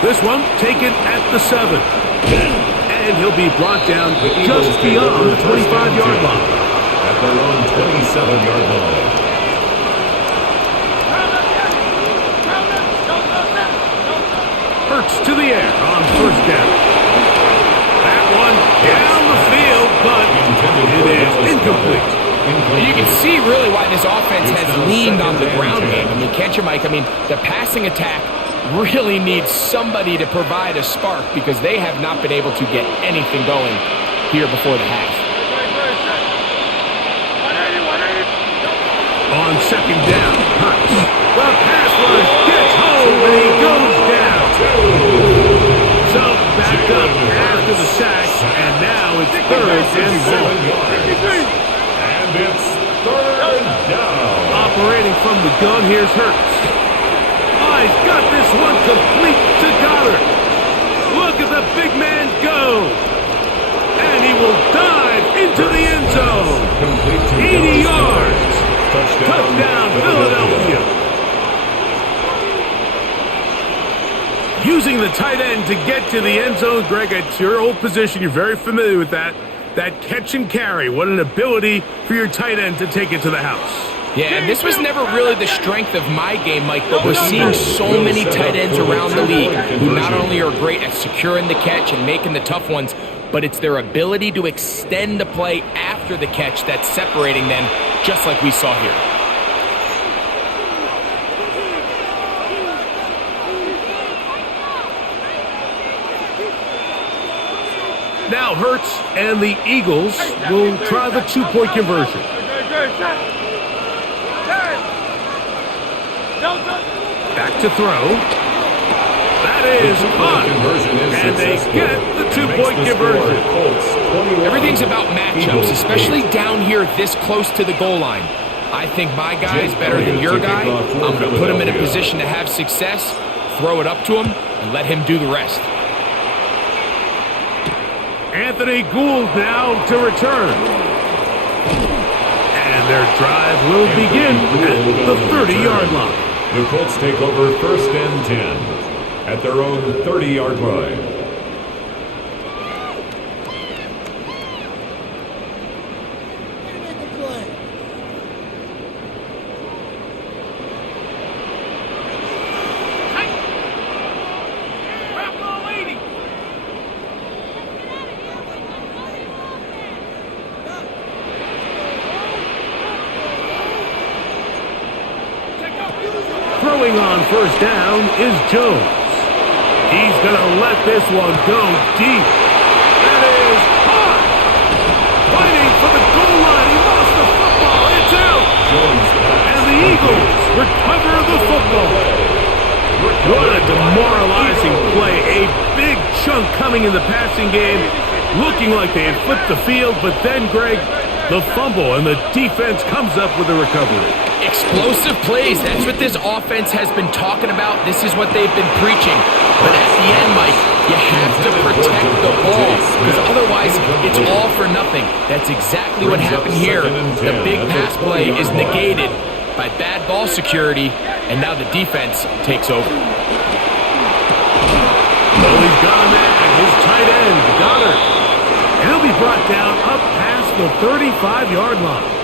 This one taken at the 7. And he'll be brought down just beyond the 25-yard line. At their own 27-yard line. Hurts to the air on first down. That one down the field, but it is incomplete. And you can see really why this offense has leaned on the ground game. I mean, can't you, Mike? I mean, the passing attack really needs somebody to provide a spark because they have not been able to get anything going here before the half. On second down, Hurts. The pass rush gets home and he goes down. So back up after the sack, and now it's third and long. And it's third down. Operating from the gun, here's Hurts. Oh, he's got this one complete to Goddard. Look at the big man go. And he will dive into the end zone. 80 yards. Touchdown, Philadelphia. Using the tight end to get to the end zone, Greg, it's your old position. You're very familiar with that. That catch and carry. What an ability for your tight end to take it to the house. Yeah, and this was never really the strength of my game, Mike, but we're seeing so many tight ends around the league who not only are great at securing the catch and making the tough ones, but it's their ability to extend the play after the catch that's separating them, just like we saw here. Now Hurts and the Eagles will try the two-point conversion. Back to throw. That is caught. And they get the two-point conversion. Everything's about matchups, especially down here this close to the goal line. I think my guy is better than your guy. I'm going to put him in a position to have success, throw it up to him, and let him do the rest. Anthony Gould now to return. And their drive will begin at the 30-yard line. The Colts take over first and 10 at their own 30-yard line. Throwing on first down is Jones. He's going to let this one go deep. That is caught. Fighting for the goal line. He lost the football. It's out. And the Eagles recover the football. What a demoralizing play. A big chunk coming in the passing game. Looking like they had flipped the field. But then, Greg, the fumble and the defense comes up with a recovery. Explosive plays. That's what this offense has been talking about. This is what they've been preaching. But at the end, Mike, you have to protect the ball because otherwise it's all for nothing. That's exactly what happened here. The big pass play is negated by bad ball security, and now the defense takes over. Well, he's got a man, his tight end, Goddard. And he'll be brought down up past the 35-yard line.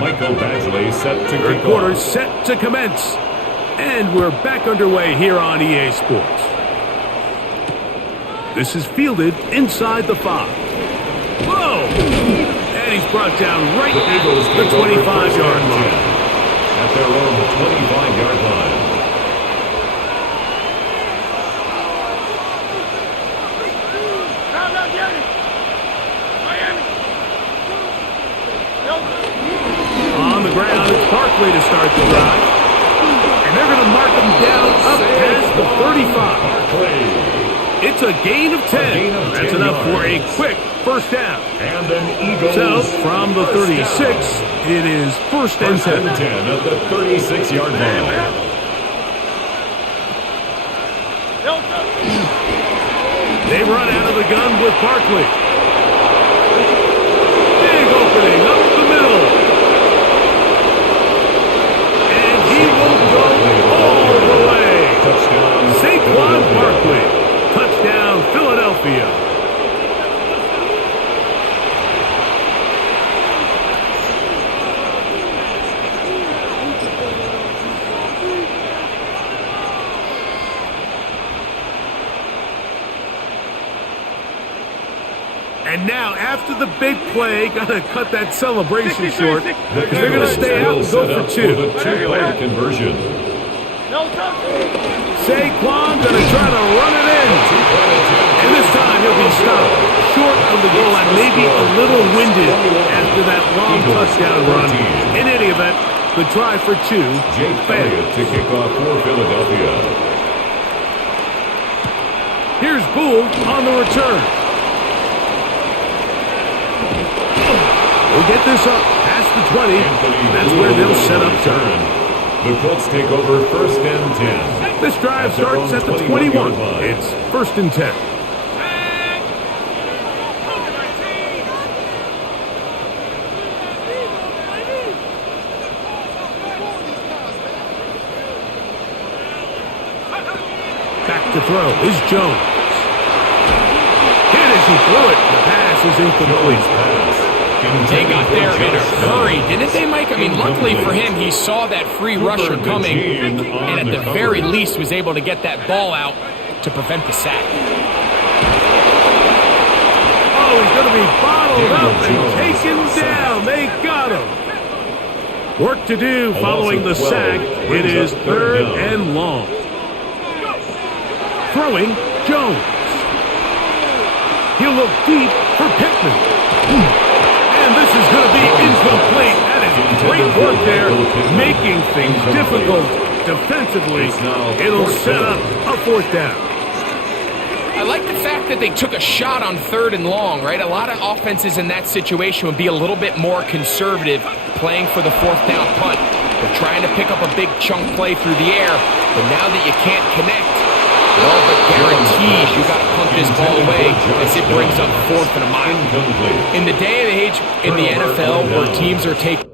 Michael Badgley set to Third kick quarter off. set to commence. And we're back underway here on EA Sports. This is fielded inside the 5. Whoa! And he's brought down right at the 25-yard line. At their own 25-yard line. On the ground, it's Barkley to start the drive. And they're going to mark him down up past the 35. It's a gain of 10. That's enough for a quick first down. And an Eagles. So, from the 36, it is first and 10. At the 36-yard line. They run out of the gun with Barkley. Big opening up the middle. And he will go all the way. Touchdown. Saquon Barkley. Touchdown, Philadelphia. And now, after the big play, got to cut that celebration short because they're going to stay out and go for two. The two-point conversion. Saquon going to try to run it in. And this time he'll be stopped short of the goal line, maybe a little winded after that long touchdown run. In any event, the try for two Jake Elliott to kick off for Philadelphia. Here's Gould on the return. We'll get this up past the 20. That's where they'll set up turn. The Colts take over 1st and 10. This drive starts at the 21. It's 1st and 10. Back to throw is Jones. Hit as he threw it. The pass is incomplete. They got there in a hurry, didn't they, Mike? I mean, luckily for him, he saw that free rusher coming and at the very least was able to get that ball out to prevent the sack. Oh, he's going to be bottled up and taken down. They got him. Work to do following the sack. It is 3rd and long. Throwing, Jones. He'll look deep for Pittman. And this is going to be incomplete. That is great work there, making things difficult defensively. It'll set up a 4th down. I like the fact that they took a shot on 3rd and long, right? A lot of offenses in that situation would be a little bit more conservative playing for the 4th down punt. They're trying to pick up a big chunk play through the air, but now that you can't connect, well, but guarantees you got to punt this ball away as it brings up 4th and a mile. In the day and age in the NFL where teams are taking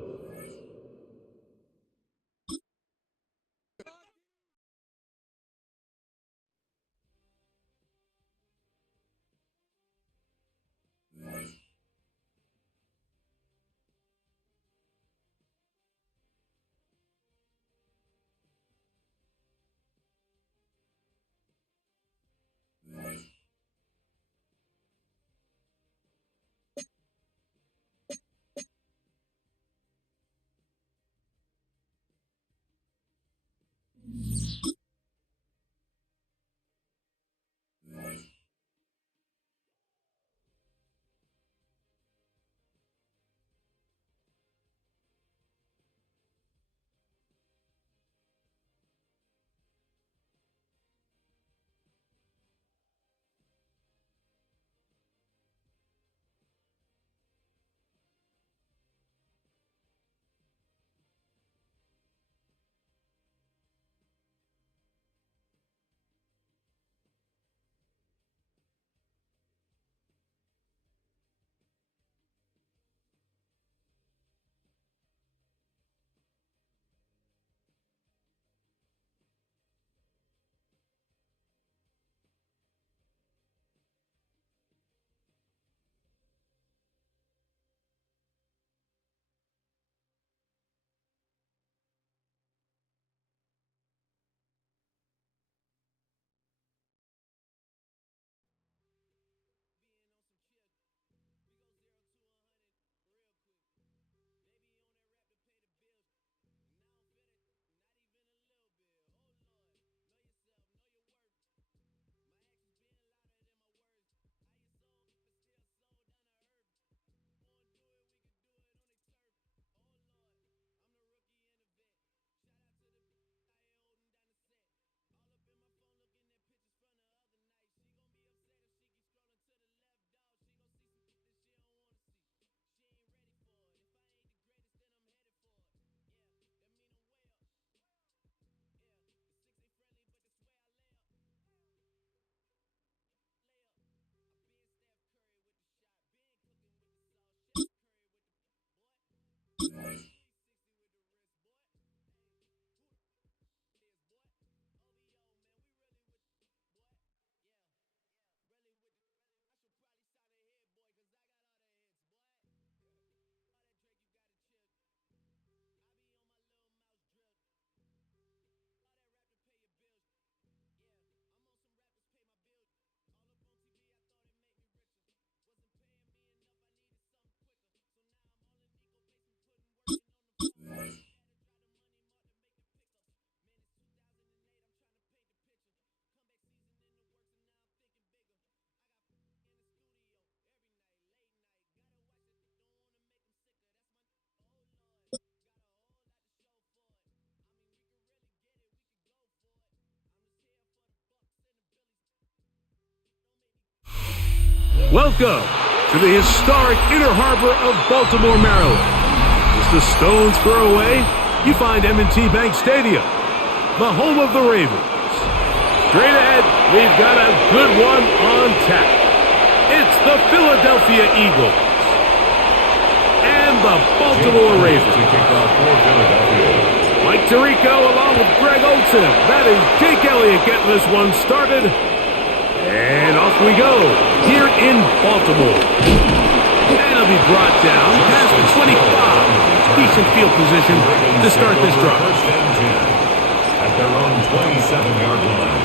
Welcome to the historic Inner Harbor of Baltimore, Maryland. Just a stone's throw away, you find M&T Bank Stadium, the home of the Ravens. Straight ahead, we've got a good one on tap. It's the Philadelphia Eagles and the Baltimore Ravens. Mike Tirico along with Greg Olson. That is Jake Elliott getting this one started. And off we go here in Baltimore. And it'll be brought down past the 25. Decent field position to start this drive. First and 10 at their own 27-yard line.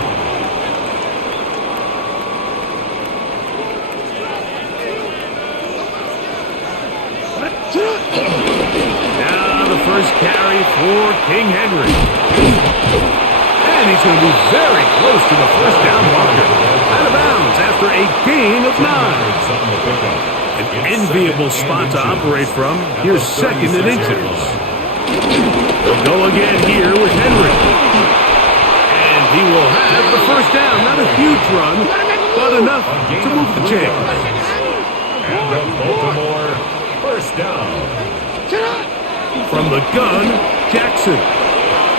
Now the first carry for King Henry. And he's going to be very close to the first down marker. Out of bounds after a gain of 9. An enviable spot to operate from. Here's second and inches. They'll go again here with Henry. And he will have the first down. Not a huge run, but enough to move the chains. And the Baltimore first down. From the gun, Jackson.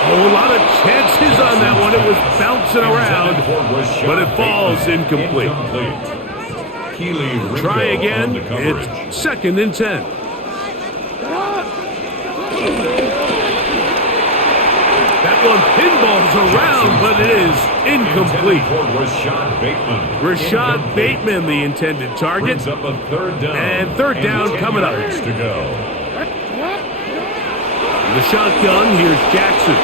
Oh, a lot of chances on that one. It was bouncing around, but it falls incomplete. Try again. It's second and 10. That one pinballs around, but it is incomplete. Rashad Bateman, the intended target. And third down coming up. The shotgun, here's Jackson.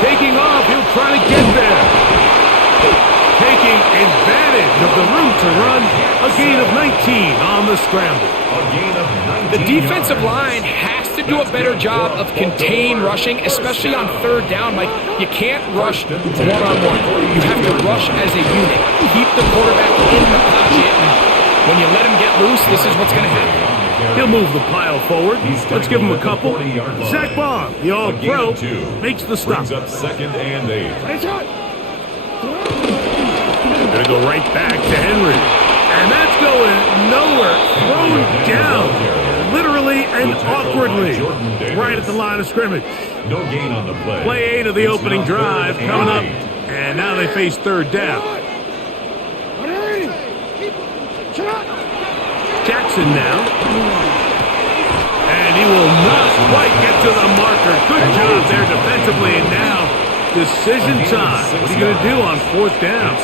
Taking off, he'll try to get there. Taking advantage of the room to run. A gain of 19 on the scramble. The defensive line has to do a better job of contain rushing, especially on third down. Like, you can't rush one-on-one. You have to rush as a unit. Keep the quarterback in the pocket. And when you let him get loose, this is what's going to happen. He'll move the pile forward. Let's give him a couple. Zach Baum, the all-pro, makes the stop. Up second and 8. Gonna go right back to Henry. And that's going nowhere. Thrown down. Literally and awkwardly. Right at the line of scrimmage. No gain on the play. Play 8 of the opening drive coming up. And now they face third down. Jackson now. And he will not quite get to the marker. Good job there defensively. And now, decision time. What are you going to do on fourth down?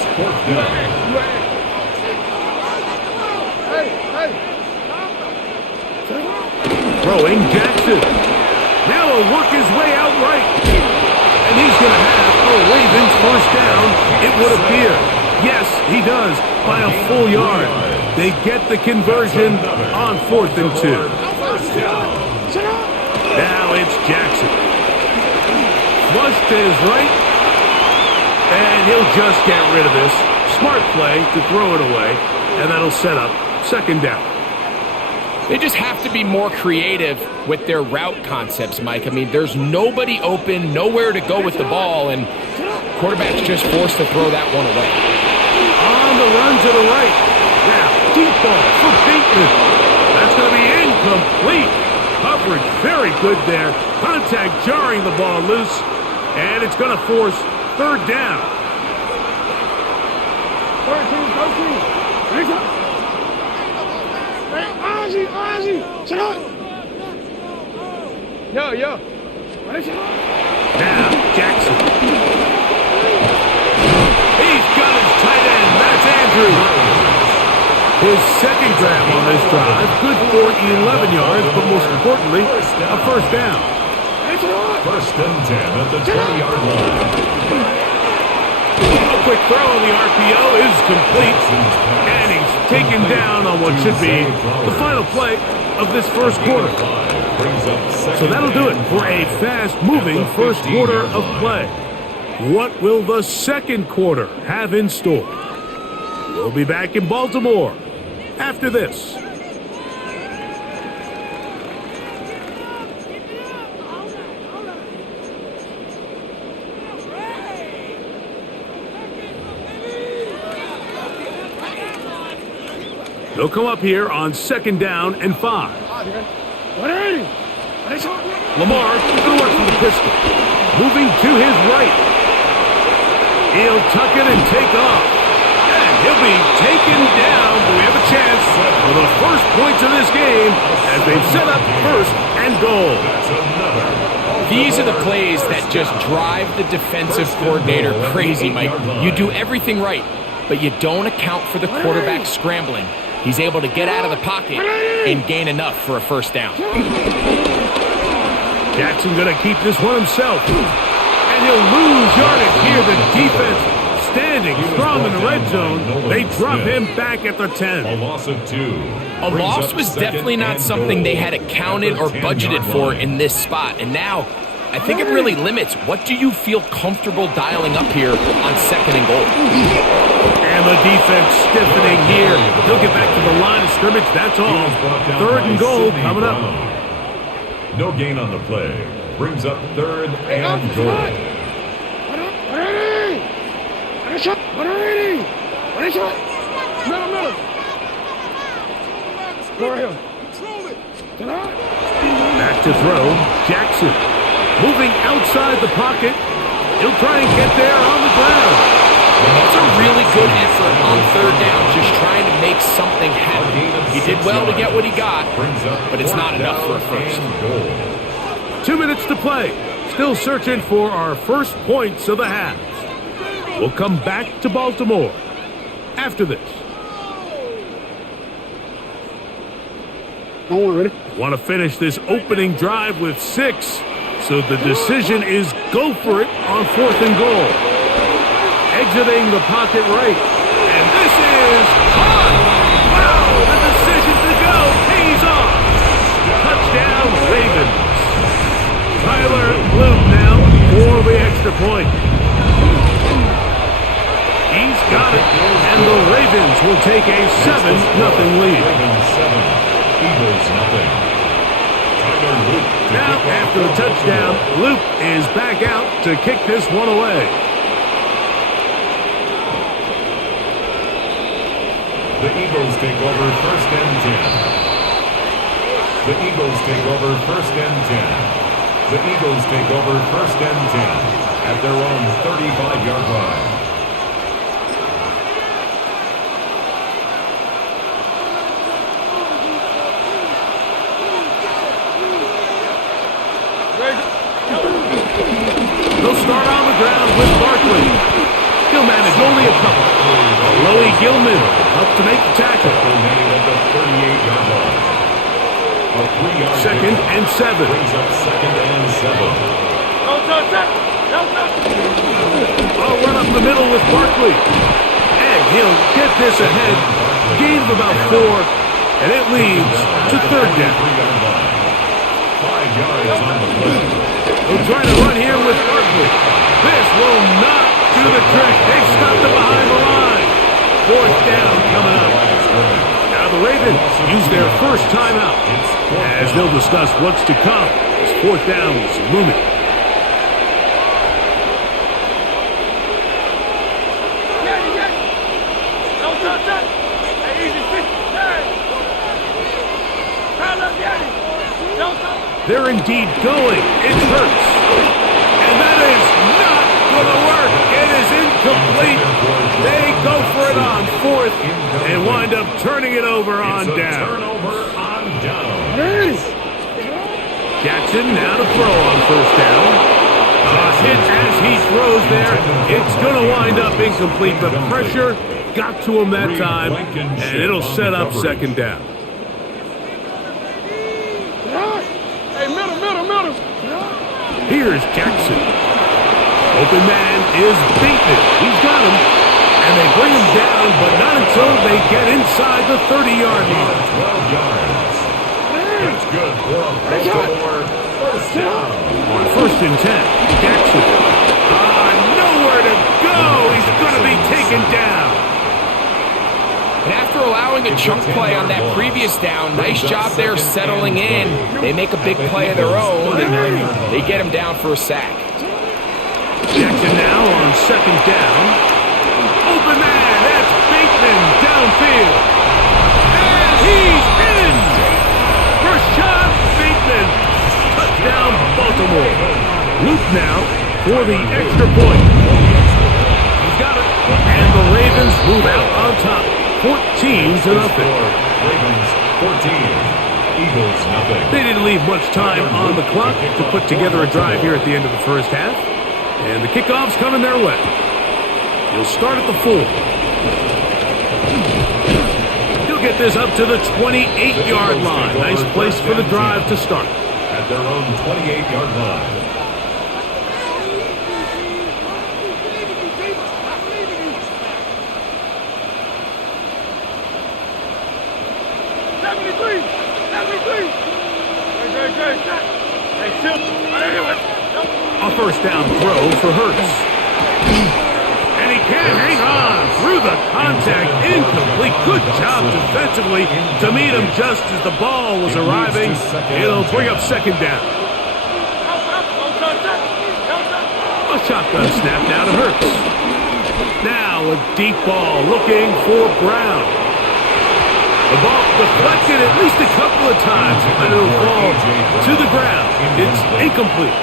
Throwing Jackson. Now he'll work his way out right. And he's going to have a Ravens first down, it would appear. Yes, he does, by a full yard. They get the conversion on 4th and 2. Now it's Jackson. Flush to his right. And he'll just get rid of this. Smart play to throw it away. And that'll set up second down. They just have to be more creative with their route concepts, Mike. I mean, there's nobody open, nowhere to go with the ball, and quarterback's just forced to throw that one away. On the run to the right. Now, deep ball for Bateman. That's going to be incomplete. Coverage very good there. Contact jarring the ball loose, and it's going to force third down. 13. Ozzy, sit up. Yo. Now, Jackson. He's got his tight end. That's Andrew. His second grab on this drive. Good for 11 yards, but most importantly, a first down. First and 10 at the 20-yard line. A quick throw on the RPO is complete. And he's taken down on what should be the final play of this first quarter. So that'll do it for a fast-moving first quarter of play. What will the second quarter have in store? We'll be back in Baltimore after this. They'll come up here on 2nd down and 5. Lamar going to work from the pistol. Moving to his right. He'll tuck it and take off. And he'll be taken down, but we have a chance for the first points of this game as they've set up 1st and goal. These are the plays that just drive the defensive coordinator crazy, Mike. You do everything right, but you don't account for the quarterback scrambling. He's able to get out of the pocket and gain enough for a 1st down. Jackson going to keep this one himself. And he'll lose yardage here. The defense standing strong in the red zone. They drop him back at the 10. A loss of 2. A loss was definitely not something they had accounted or budgeted for in this spot. And now, I think it really limits what do you feel comfortable dialing up here on 2nd and goal. And the defense stiffening here. He'll get back to the line of scrimmage. That's all. 3rd and goal coming up. No gain on the play. Brings up 3rd and goal. Back to throw. Jackson moving outside the pocket. He'll try and get there on the ground. It's a really good effort on 3rd down, just trying to make something happen. He did well to get what he got, but it's not enough for a 1st. 2 minutes to play. Still searching for our first points of the half. We'll come back to Baltimore after this. Want to finish this opening drive with 6, so the decision is go for it on 4th and goal. Exiting the pocket right. And this is on. Wow, the decision to go pays off. Touchdown, Ravens. Tyler Luke now for the extra point. He's got it, and the Ravens will take a 7-0 lead. Now, after the touchdown, Luke is back out to kick this one away. The Eagles take over 1st and 10. The Eagles take over 1st and 10. The Eagles take over 1st and 10 at their own 35-yard line. They'll start on the ground with Barkley. He'll manage only a couple. Loey Gilman up to make the tackle. At the 38-yard line. 2nd and 7. Brings up 2nd and 7. I'll run up the middle with Barkley. And he'll get this ahead. Gain of about 4. And it leads to 3rd down. 5 yards on the play. He'll try to run here with Barkley. This will not do the trick. They've stopped it behind the line. 4th down coming up. Now the Ravens use their first timeout as they'll discuss what's to come as 4th down is looming. They're indeed going. It hurts. And that is not going to work. It is incomplete. They go for it on 4th and wind up turning it over on down. Turnover on down. Jackson now to throw on 1st down. Hit as he throws there. It's going to wind up incomplete. The pressure got to him that time, and it'll set up 2nd down. Here's Jackson. Open man is beaten. He's got him. And they bring him down, but not until they get inside the 30-yard line. 12 yards. That's good for a Baltimore 1st down. On 1st and 10, Jackson. Nowhere to go. He's going to be taken down. And after allowing a chunk play on that previous down, nice job there settling in. They make a big play of their own, and they get him down for a sack. Jackson now on 2nd down. Open man, that's Bateman downfield. And touchdown, Baltimore. Luke now for the extra point. He's got it. And the Ravens move out on top, 14-0. Ravens 14. Eagles nothing. They didn't leave much time on the clock to put together a drive here at the end of the first half. And the kickoff's coming their way. He'll start at the 4. He'll get this up to the 28-yard line. Nice place for the drive to start. At their own 28-yard line. A first down throw for Hurts. And he can't hang on through the contact. Incomplete. Good job defensively to meet him just as the ball was arriving. It'll bring up second down. A shotgun snap now to Hurts. Now a deep ball looking for Brown. The ball deflected at least a couple of times, but it'll fall to the ground. It's incomplete.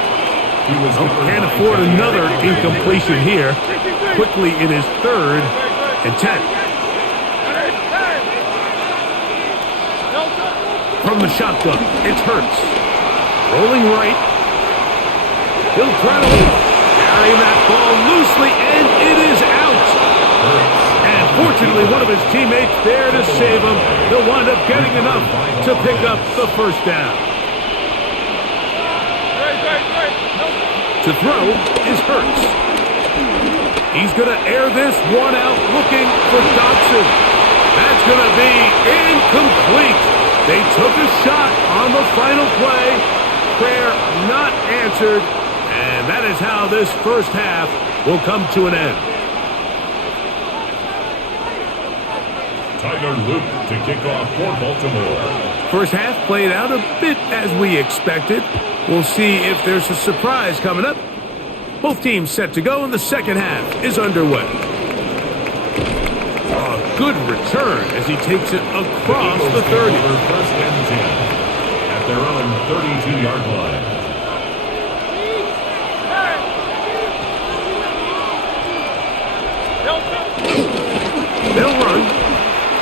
Can't afford another incompletion here. Quickly in his 3rd and 10. From the shotgun, it's Hurts. Rolling right. He'll try to carry that ball loosely, and it is out. And fortunately, one of his teammates there to save him. He'll wind up getting enough to pick up the first down. To throw is Hurts. He's going to air this one out looking for Dobson. That's going to be incomplete. They took a shot on the final play. Prayer not answered. And that is how this first half will come to an end. Tyler Luke to kick off for Baltimore. First half played out a bit as we expected. We'll see if there's a surprise coming up. Both teams set to go, and the second half is underway. A good return as he takes it across the 30. First and 10 at their own 32-yard line. They'll run.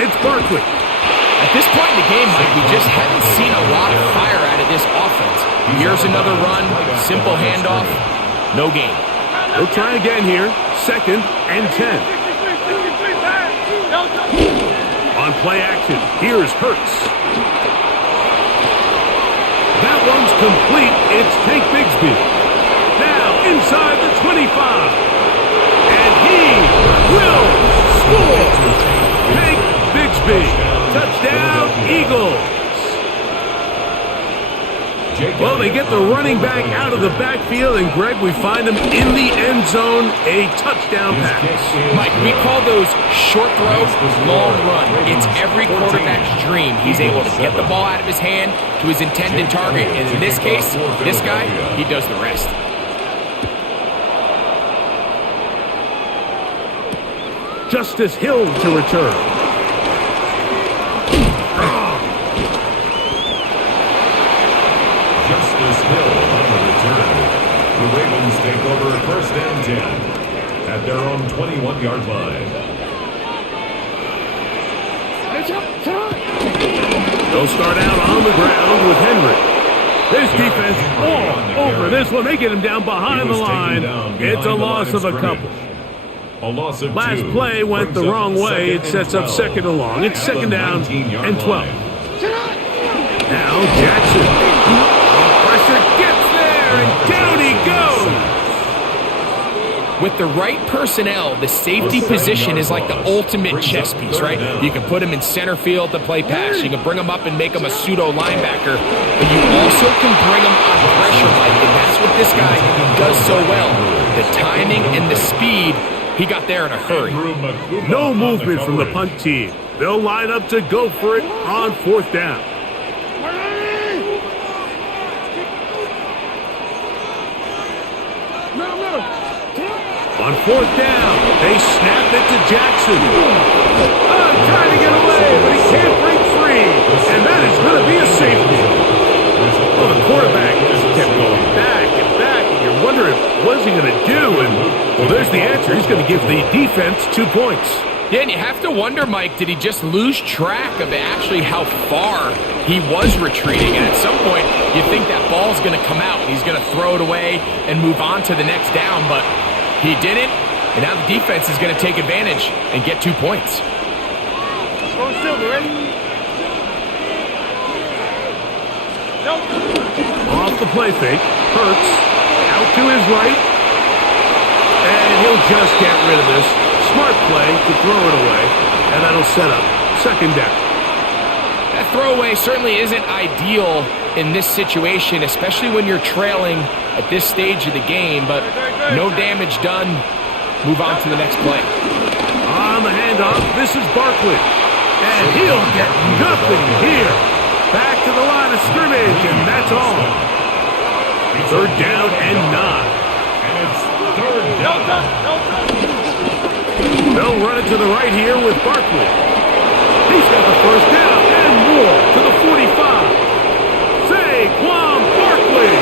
It's Barkley. At this point in the game, Mike, we just haven't seen a lot of fire out of this offense. Here's another run, simple handoff, no gain. They'll try again here, 2nd and 10. On play action, here's Hurts. That one's complete. It's Tank Bigsby. Now inside the 25. And he will score. Tank Bigsby. Touchdown, Eagles. Well, they get the running back out of the backfield, and Greg, we find him in the end zone, a touchdown pass. Mike, we call those short throws, long run. It's every quarterback's dream. He's able to get the ball out of his hand to his intended target, and in this case, this guy, he does the rest. Justice Hill to return. The Ravens take over 1st and 10 at their own 21-yard line. They'll start out on the ground with Henry. This defense all over this one. They get him down behind the line. It's a loss of a couple. A loss of 2. Last play went the wrong way. It sets up 2nd and long. It's 2nd down and 12. Now Jackson. Pressure gets there, and down he goes. With the right personnel, the safety position is like the ultimate chess piece, right? You can put him in center field to play pass. You can bring him up and make him a pseudo linebacker. But you also can bring him on pressure, Mike, and that's what this guy does so well. The timing and the speed, he got there in a hurry. No movement from the punt team. They'll line up to go for it on 4th down. On 4th down, they snap it to Jackson. Trying to get away, but he can't break free. And that is going to be a safety. Well, the quarterback just kept What is he going to do? And, well, there's the answer. He's going to give the defense 2 points. Yeah, and you have to wonder, Mike, did he just lose track of actually how far he was retreating? And at some point, you think that ball's going to come out, and he's going to throw it away and move on to the next down, but he didn't, and now the defense is going to take advantage and get 2 points. Go Silver, ready? Off the play fake. Hurts. Out to his right. And he'll just get rid of this. Smart play to throw it away. And that'll set up second down. That throwaway certainly isn't ideal in this situation, especially when you're trailing at this stage of the game, but no damage done. Move on to the next play. On the handoff, this is Barkley. And he'll get nothing here. Back to the line of scrimmage, and that's all. Third down and 9. And it's third down. They'll run it to the right here with Barkley. He's got the first down and more to the 45. Saquon Barkley.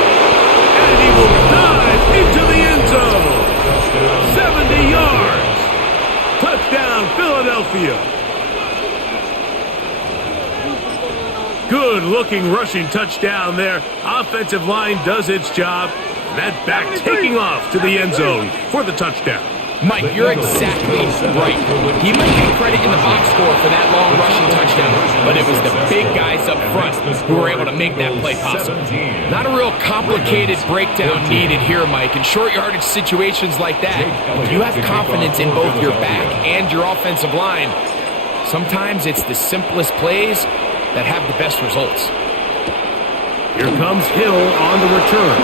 And he will dive into the end zone. 70 yards. Touchdown, Philadelphia. Good-looking rushing touchdown there. Offensive line does its job. And that back taking off to the end zone for the touchdown. Mike, you're exactly right. He might get credit in the box score for that long rushing touchdown, but it was the big guys up front who were able to make that play possible. Not a real complicated breakdown needed here, Mike. In short-yardage situations like that, if you have confidence in both your back and your offensive line, sometimes it's the simplest plays that have the best results. Here comes Hill on the return.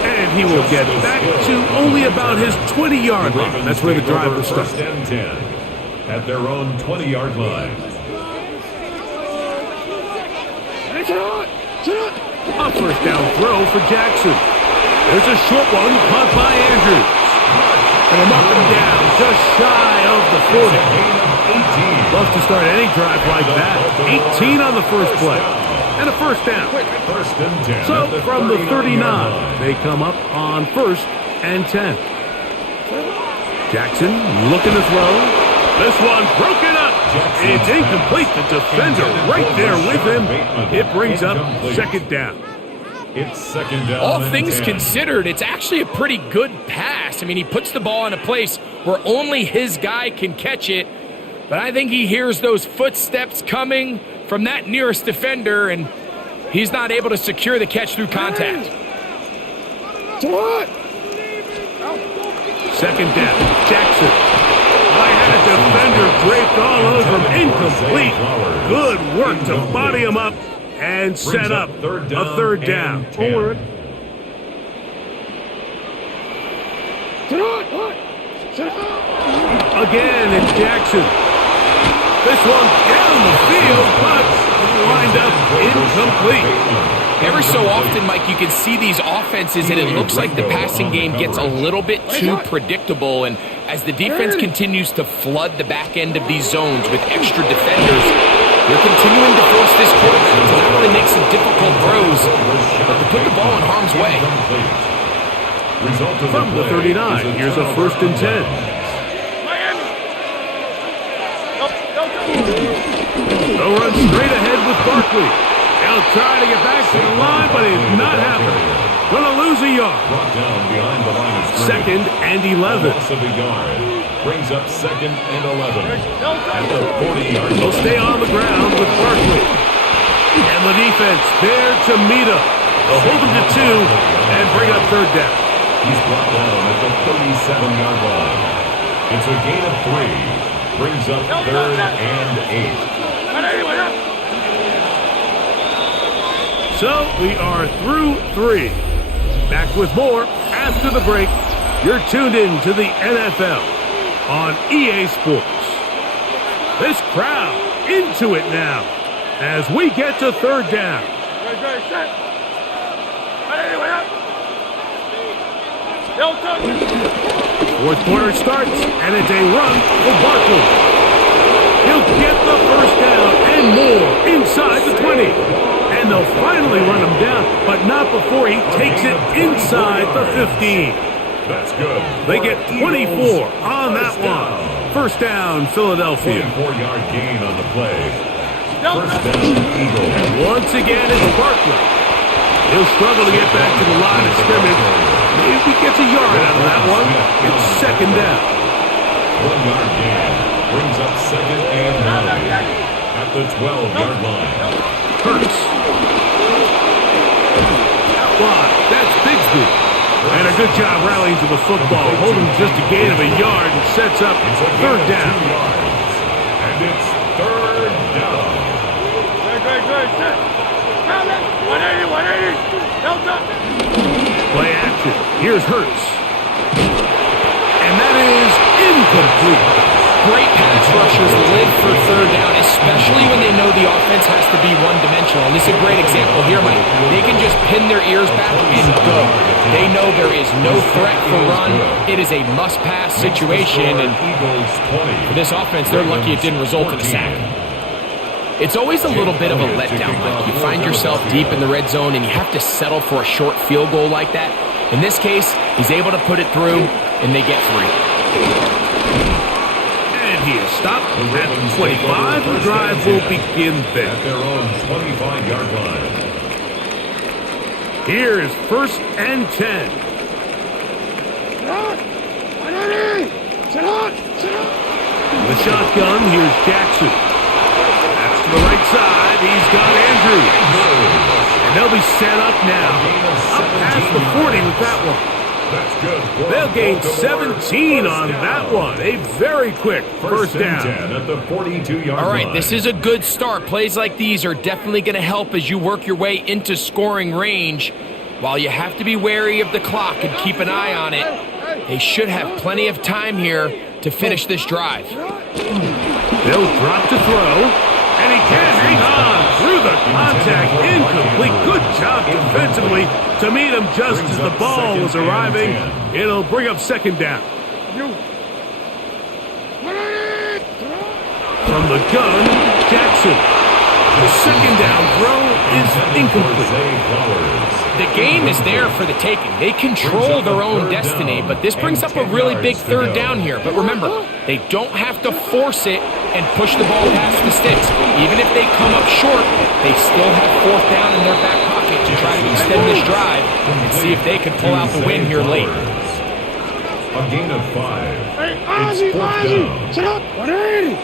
And he will get back to only about his 20-yard line. That's where the drive will start. First and 10 at their own 20-yard line. A first down throw for Jackson. There's a short one caught by Andrews. And up and down, just shy of the 40. Love to start any drive like that. 18 on the first play. And a first down. First and 10. So from the 39, they come up on first and 10. Jackson looking to throw. This one broken up. It's incomplete. The defender right there with him. It brings up second down. It's second down. All things considered, it's actually a pretty good pass. I mean, he puts the ball in a place where only his guy can catch it. But I think he hears those footsteps coming from that nearest defender, and he's not able to secure the catch through contact. Second down, Jackson. I had a defender draped all over him. Incomplete. Good work to body him up and set up a third down. Again, it's Jackson. This one down the field, but lined up incomplete. Every so often, Mike, you can see these offenses, and it looks like the passing game gets a little bit too predictable. And as the defense continues to flood the back end of these zones with extra defenders, they're continuing to force this quarterback to not only make some difficult throws, but to put the ball in harm's way. From the 39, here's a first and 10. They'll run straight ahead with Barkley. They'll try to get back to the line, but it's not happening. Gonna lose a yard. Second and 11. Loss of a yard brings up second and 11 at the 40-yard line. They'll stay on the ground with Barkley. And the defense there to meet him. They'll hold him to 2 and bring up third down. He's brought down at the 37-yard line. It's a gain of 3. Brings up third and 8. So we are through 3. Back with more after the break. You're tuned in to the NFL on EA Sports. This crowd into it now as we get to third down. Fourth quarter starts, and it's a run for Barkley. He'll get the first down and more inside the 20. And they'll finally run him down, but not before he takes it inside the 15. That's good. They get 24 on that one. First down, Philadelphia. 24-yard gain on the play. First down, Eagles. And once again, it's Barkley. He'll struggle to get back to the line of scrimmage. Maybe he gets a yard out of that one. It's second down. 1-yard gain brings up second and 9 at the 12-yard line. Hurts. Wide. That's Bigsby. And a good job rallying to the football. Holding just a gain of a yard and sets up third down. 2 yards. And it's third down. Great. 180. Delta. Play action. Here's Hurts. And that is incomplete. Great pass rushers live for third down, especially when they know the offense has to be one-dimensional. And this is a great example here, Mike. They can just pin their ears back and go. They know there is no threat for run. It is a must-pass situation, and for this offense, they're lucky it didn't result in a sack. It's always a little bit of a letdown, Mike. You find yourself deep in the red zone, and you have to settle for a short field goal like that. In this case, he's able to put it through, and they get 3. He is stopped at 25. The drive will begin there. At their own 25-yard line. Here is first and 10. The shotgun, here's Jackson. That's to the right side. He's got Andrews. And they'll be set up now. Up past the 40 with that one. That's good. They'll gain 17 on that one. A very quick first down. 10 at the 42-yard line. All right, this is a good start. Plays like these are definitely going to help as you work your way into scoring range. While you have to be wary of the clock and keep an eye on it, they should have plenty of time here to finish this drive. They'll drop to throw, and he can hang on through the contact. Incomplete. Good job defensively to meet him just as the ball was arriving. It'll bring up second down. From the gun, Jackson. The second down throw is incomplete. The game is there for the taking. They control their own destiny, but this brings up a really big third down here. But remember, they don't have to force it and push the ball past the sticks. Even if they come up short, they still have fourth down in their back pocket to try to extend this drive and see if they can pull out the win here late. A gain of 5. It's fourth down. Sit up. 180.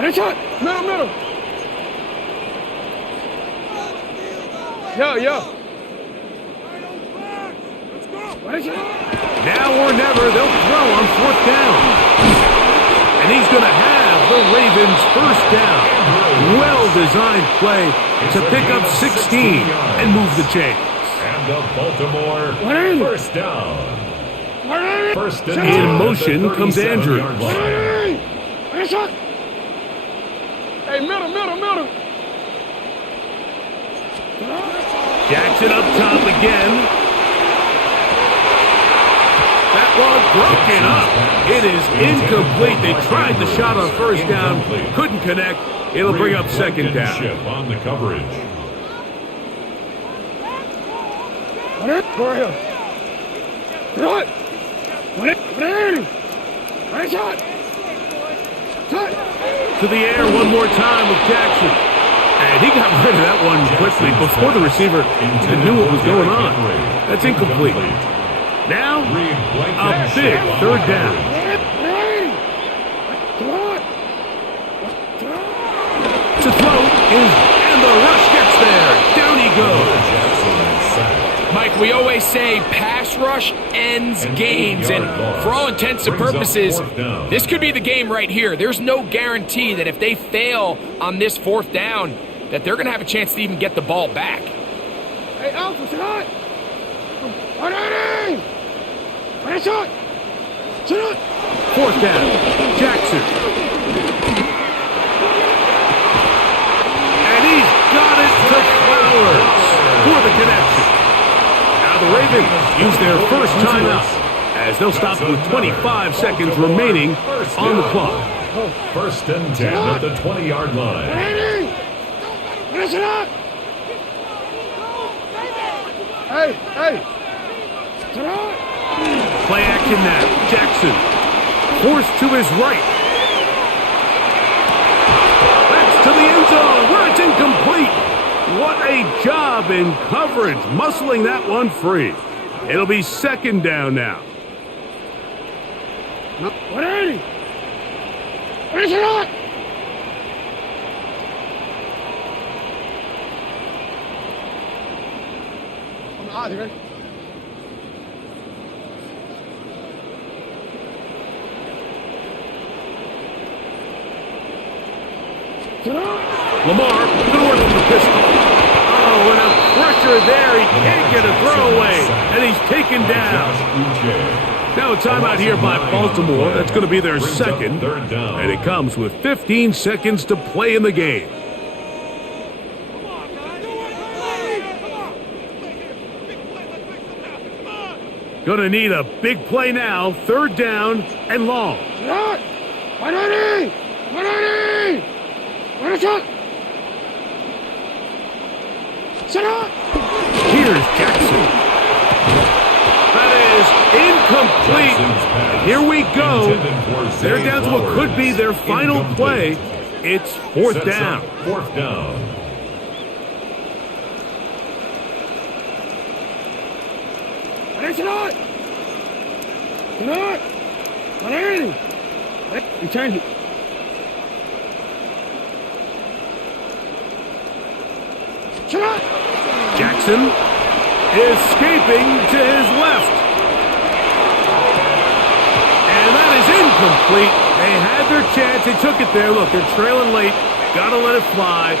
180. Middle. Yo. Now or never, they'll throw on fourth down. And he's going to have the Ravens first down. Well-designed play to pick up 16 and move the chains. And the Baltimore first down. First and In motion comes Andrews. Hey, middle. Jackson up top again. That ball broken up. It is incomplete. They tried the shot on first down, couldn't connect. It'll bring up second down. On the coverage. To the air one more time with Jackson. And he got rid of that one quickly before the receiver even knew what was going on. That's incomplete. Now, a big third down. To throw and the rush gets there. Down he goes. Mike, we always say pass rush ends games, and for all intents and purposes, this could be the game right here. There's no guarantee that if they fail on this fourth down, that they're going to have a chance to even get the ball back. Hey, Alpha, sit up. 180. Fourth down, Jackson. And he's got it to Flowers for the connection. Now the Ravens use their first timeout as they'll stop with 25 seconds remaining on the clock. First and 10 at the 20-yard line. Play action now. Jackson. Forced to his right. That's to the end zone where it's incomplete. What a job in coverage, muscling that one free. It'll be second down now. Lamar, good work from the pistol. Oh, and a pressure there. He can't get a throwaway, and he's taken down. Now a timeout here by Baltimore. That's going to be their second, and it comes with 15 seconds to play in the game. Going to need a big play now. Third down and long. Here's Jackson. That is incomplete. And here we go. They're down to what could be their final play. It's fourth down. Fourth down. Return it. Jackson escaping to his left. And that is incomplete. They had their chance. They took it there. Look, they're trailing late. Got to let it fly.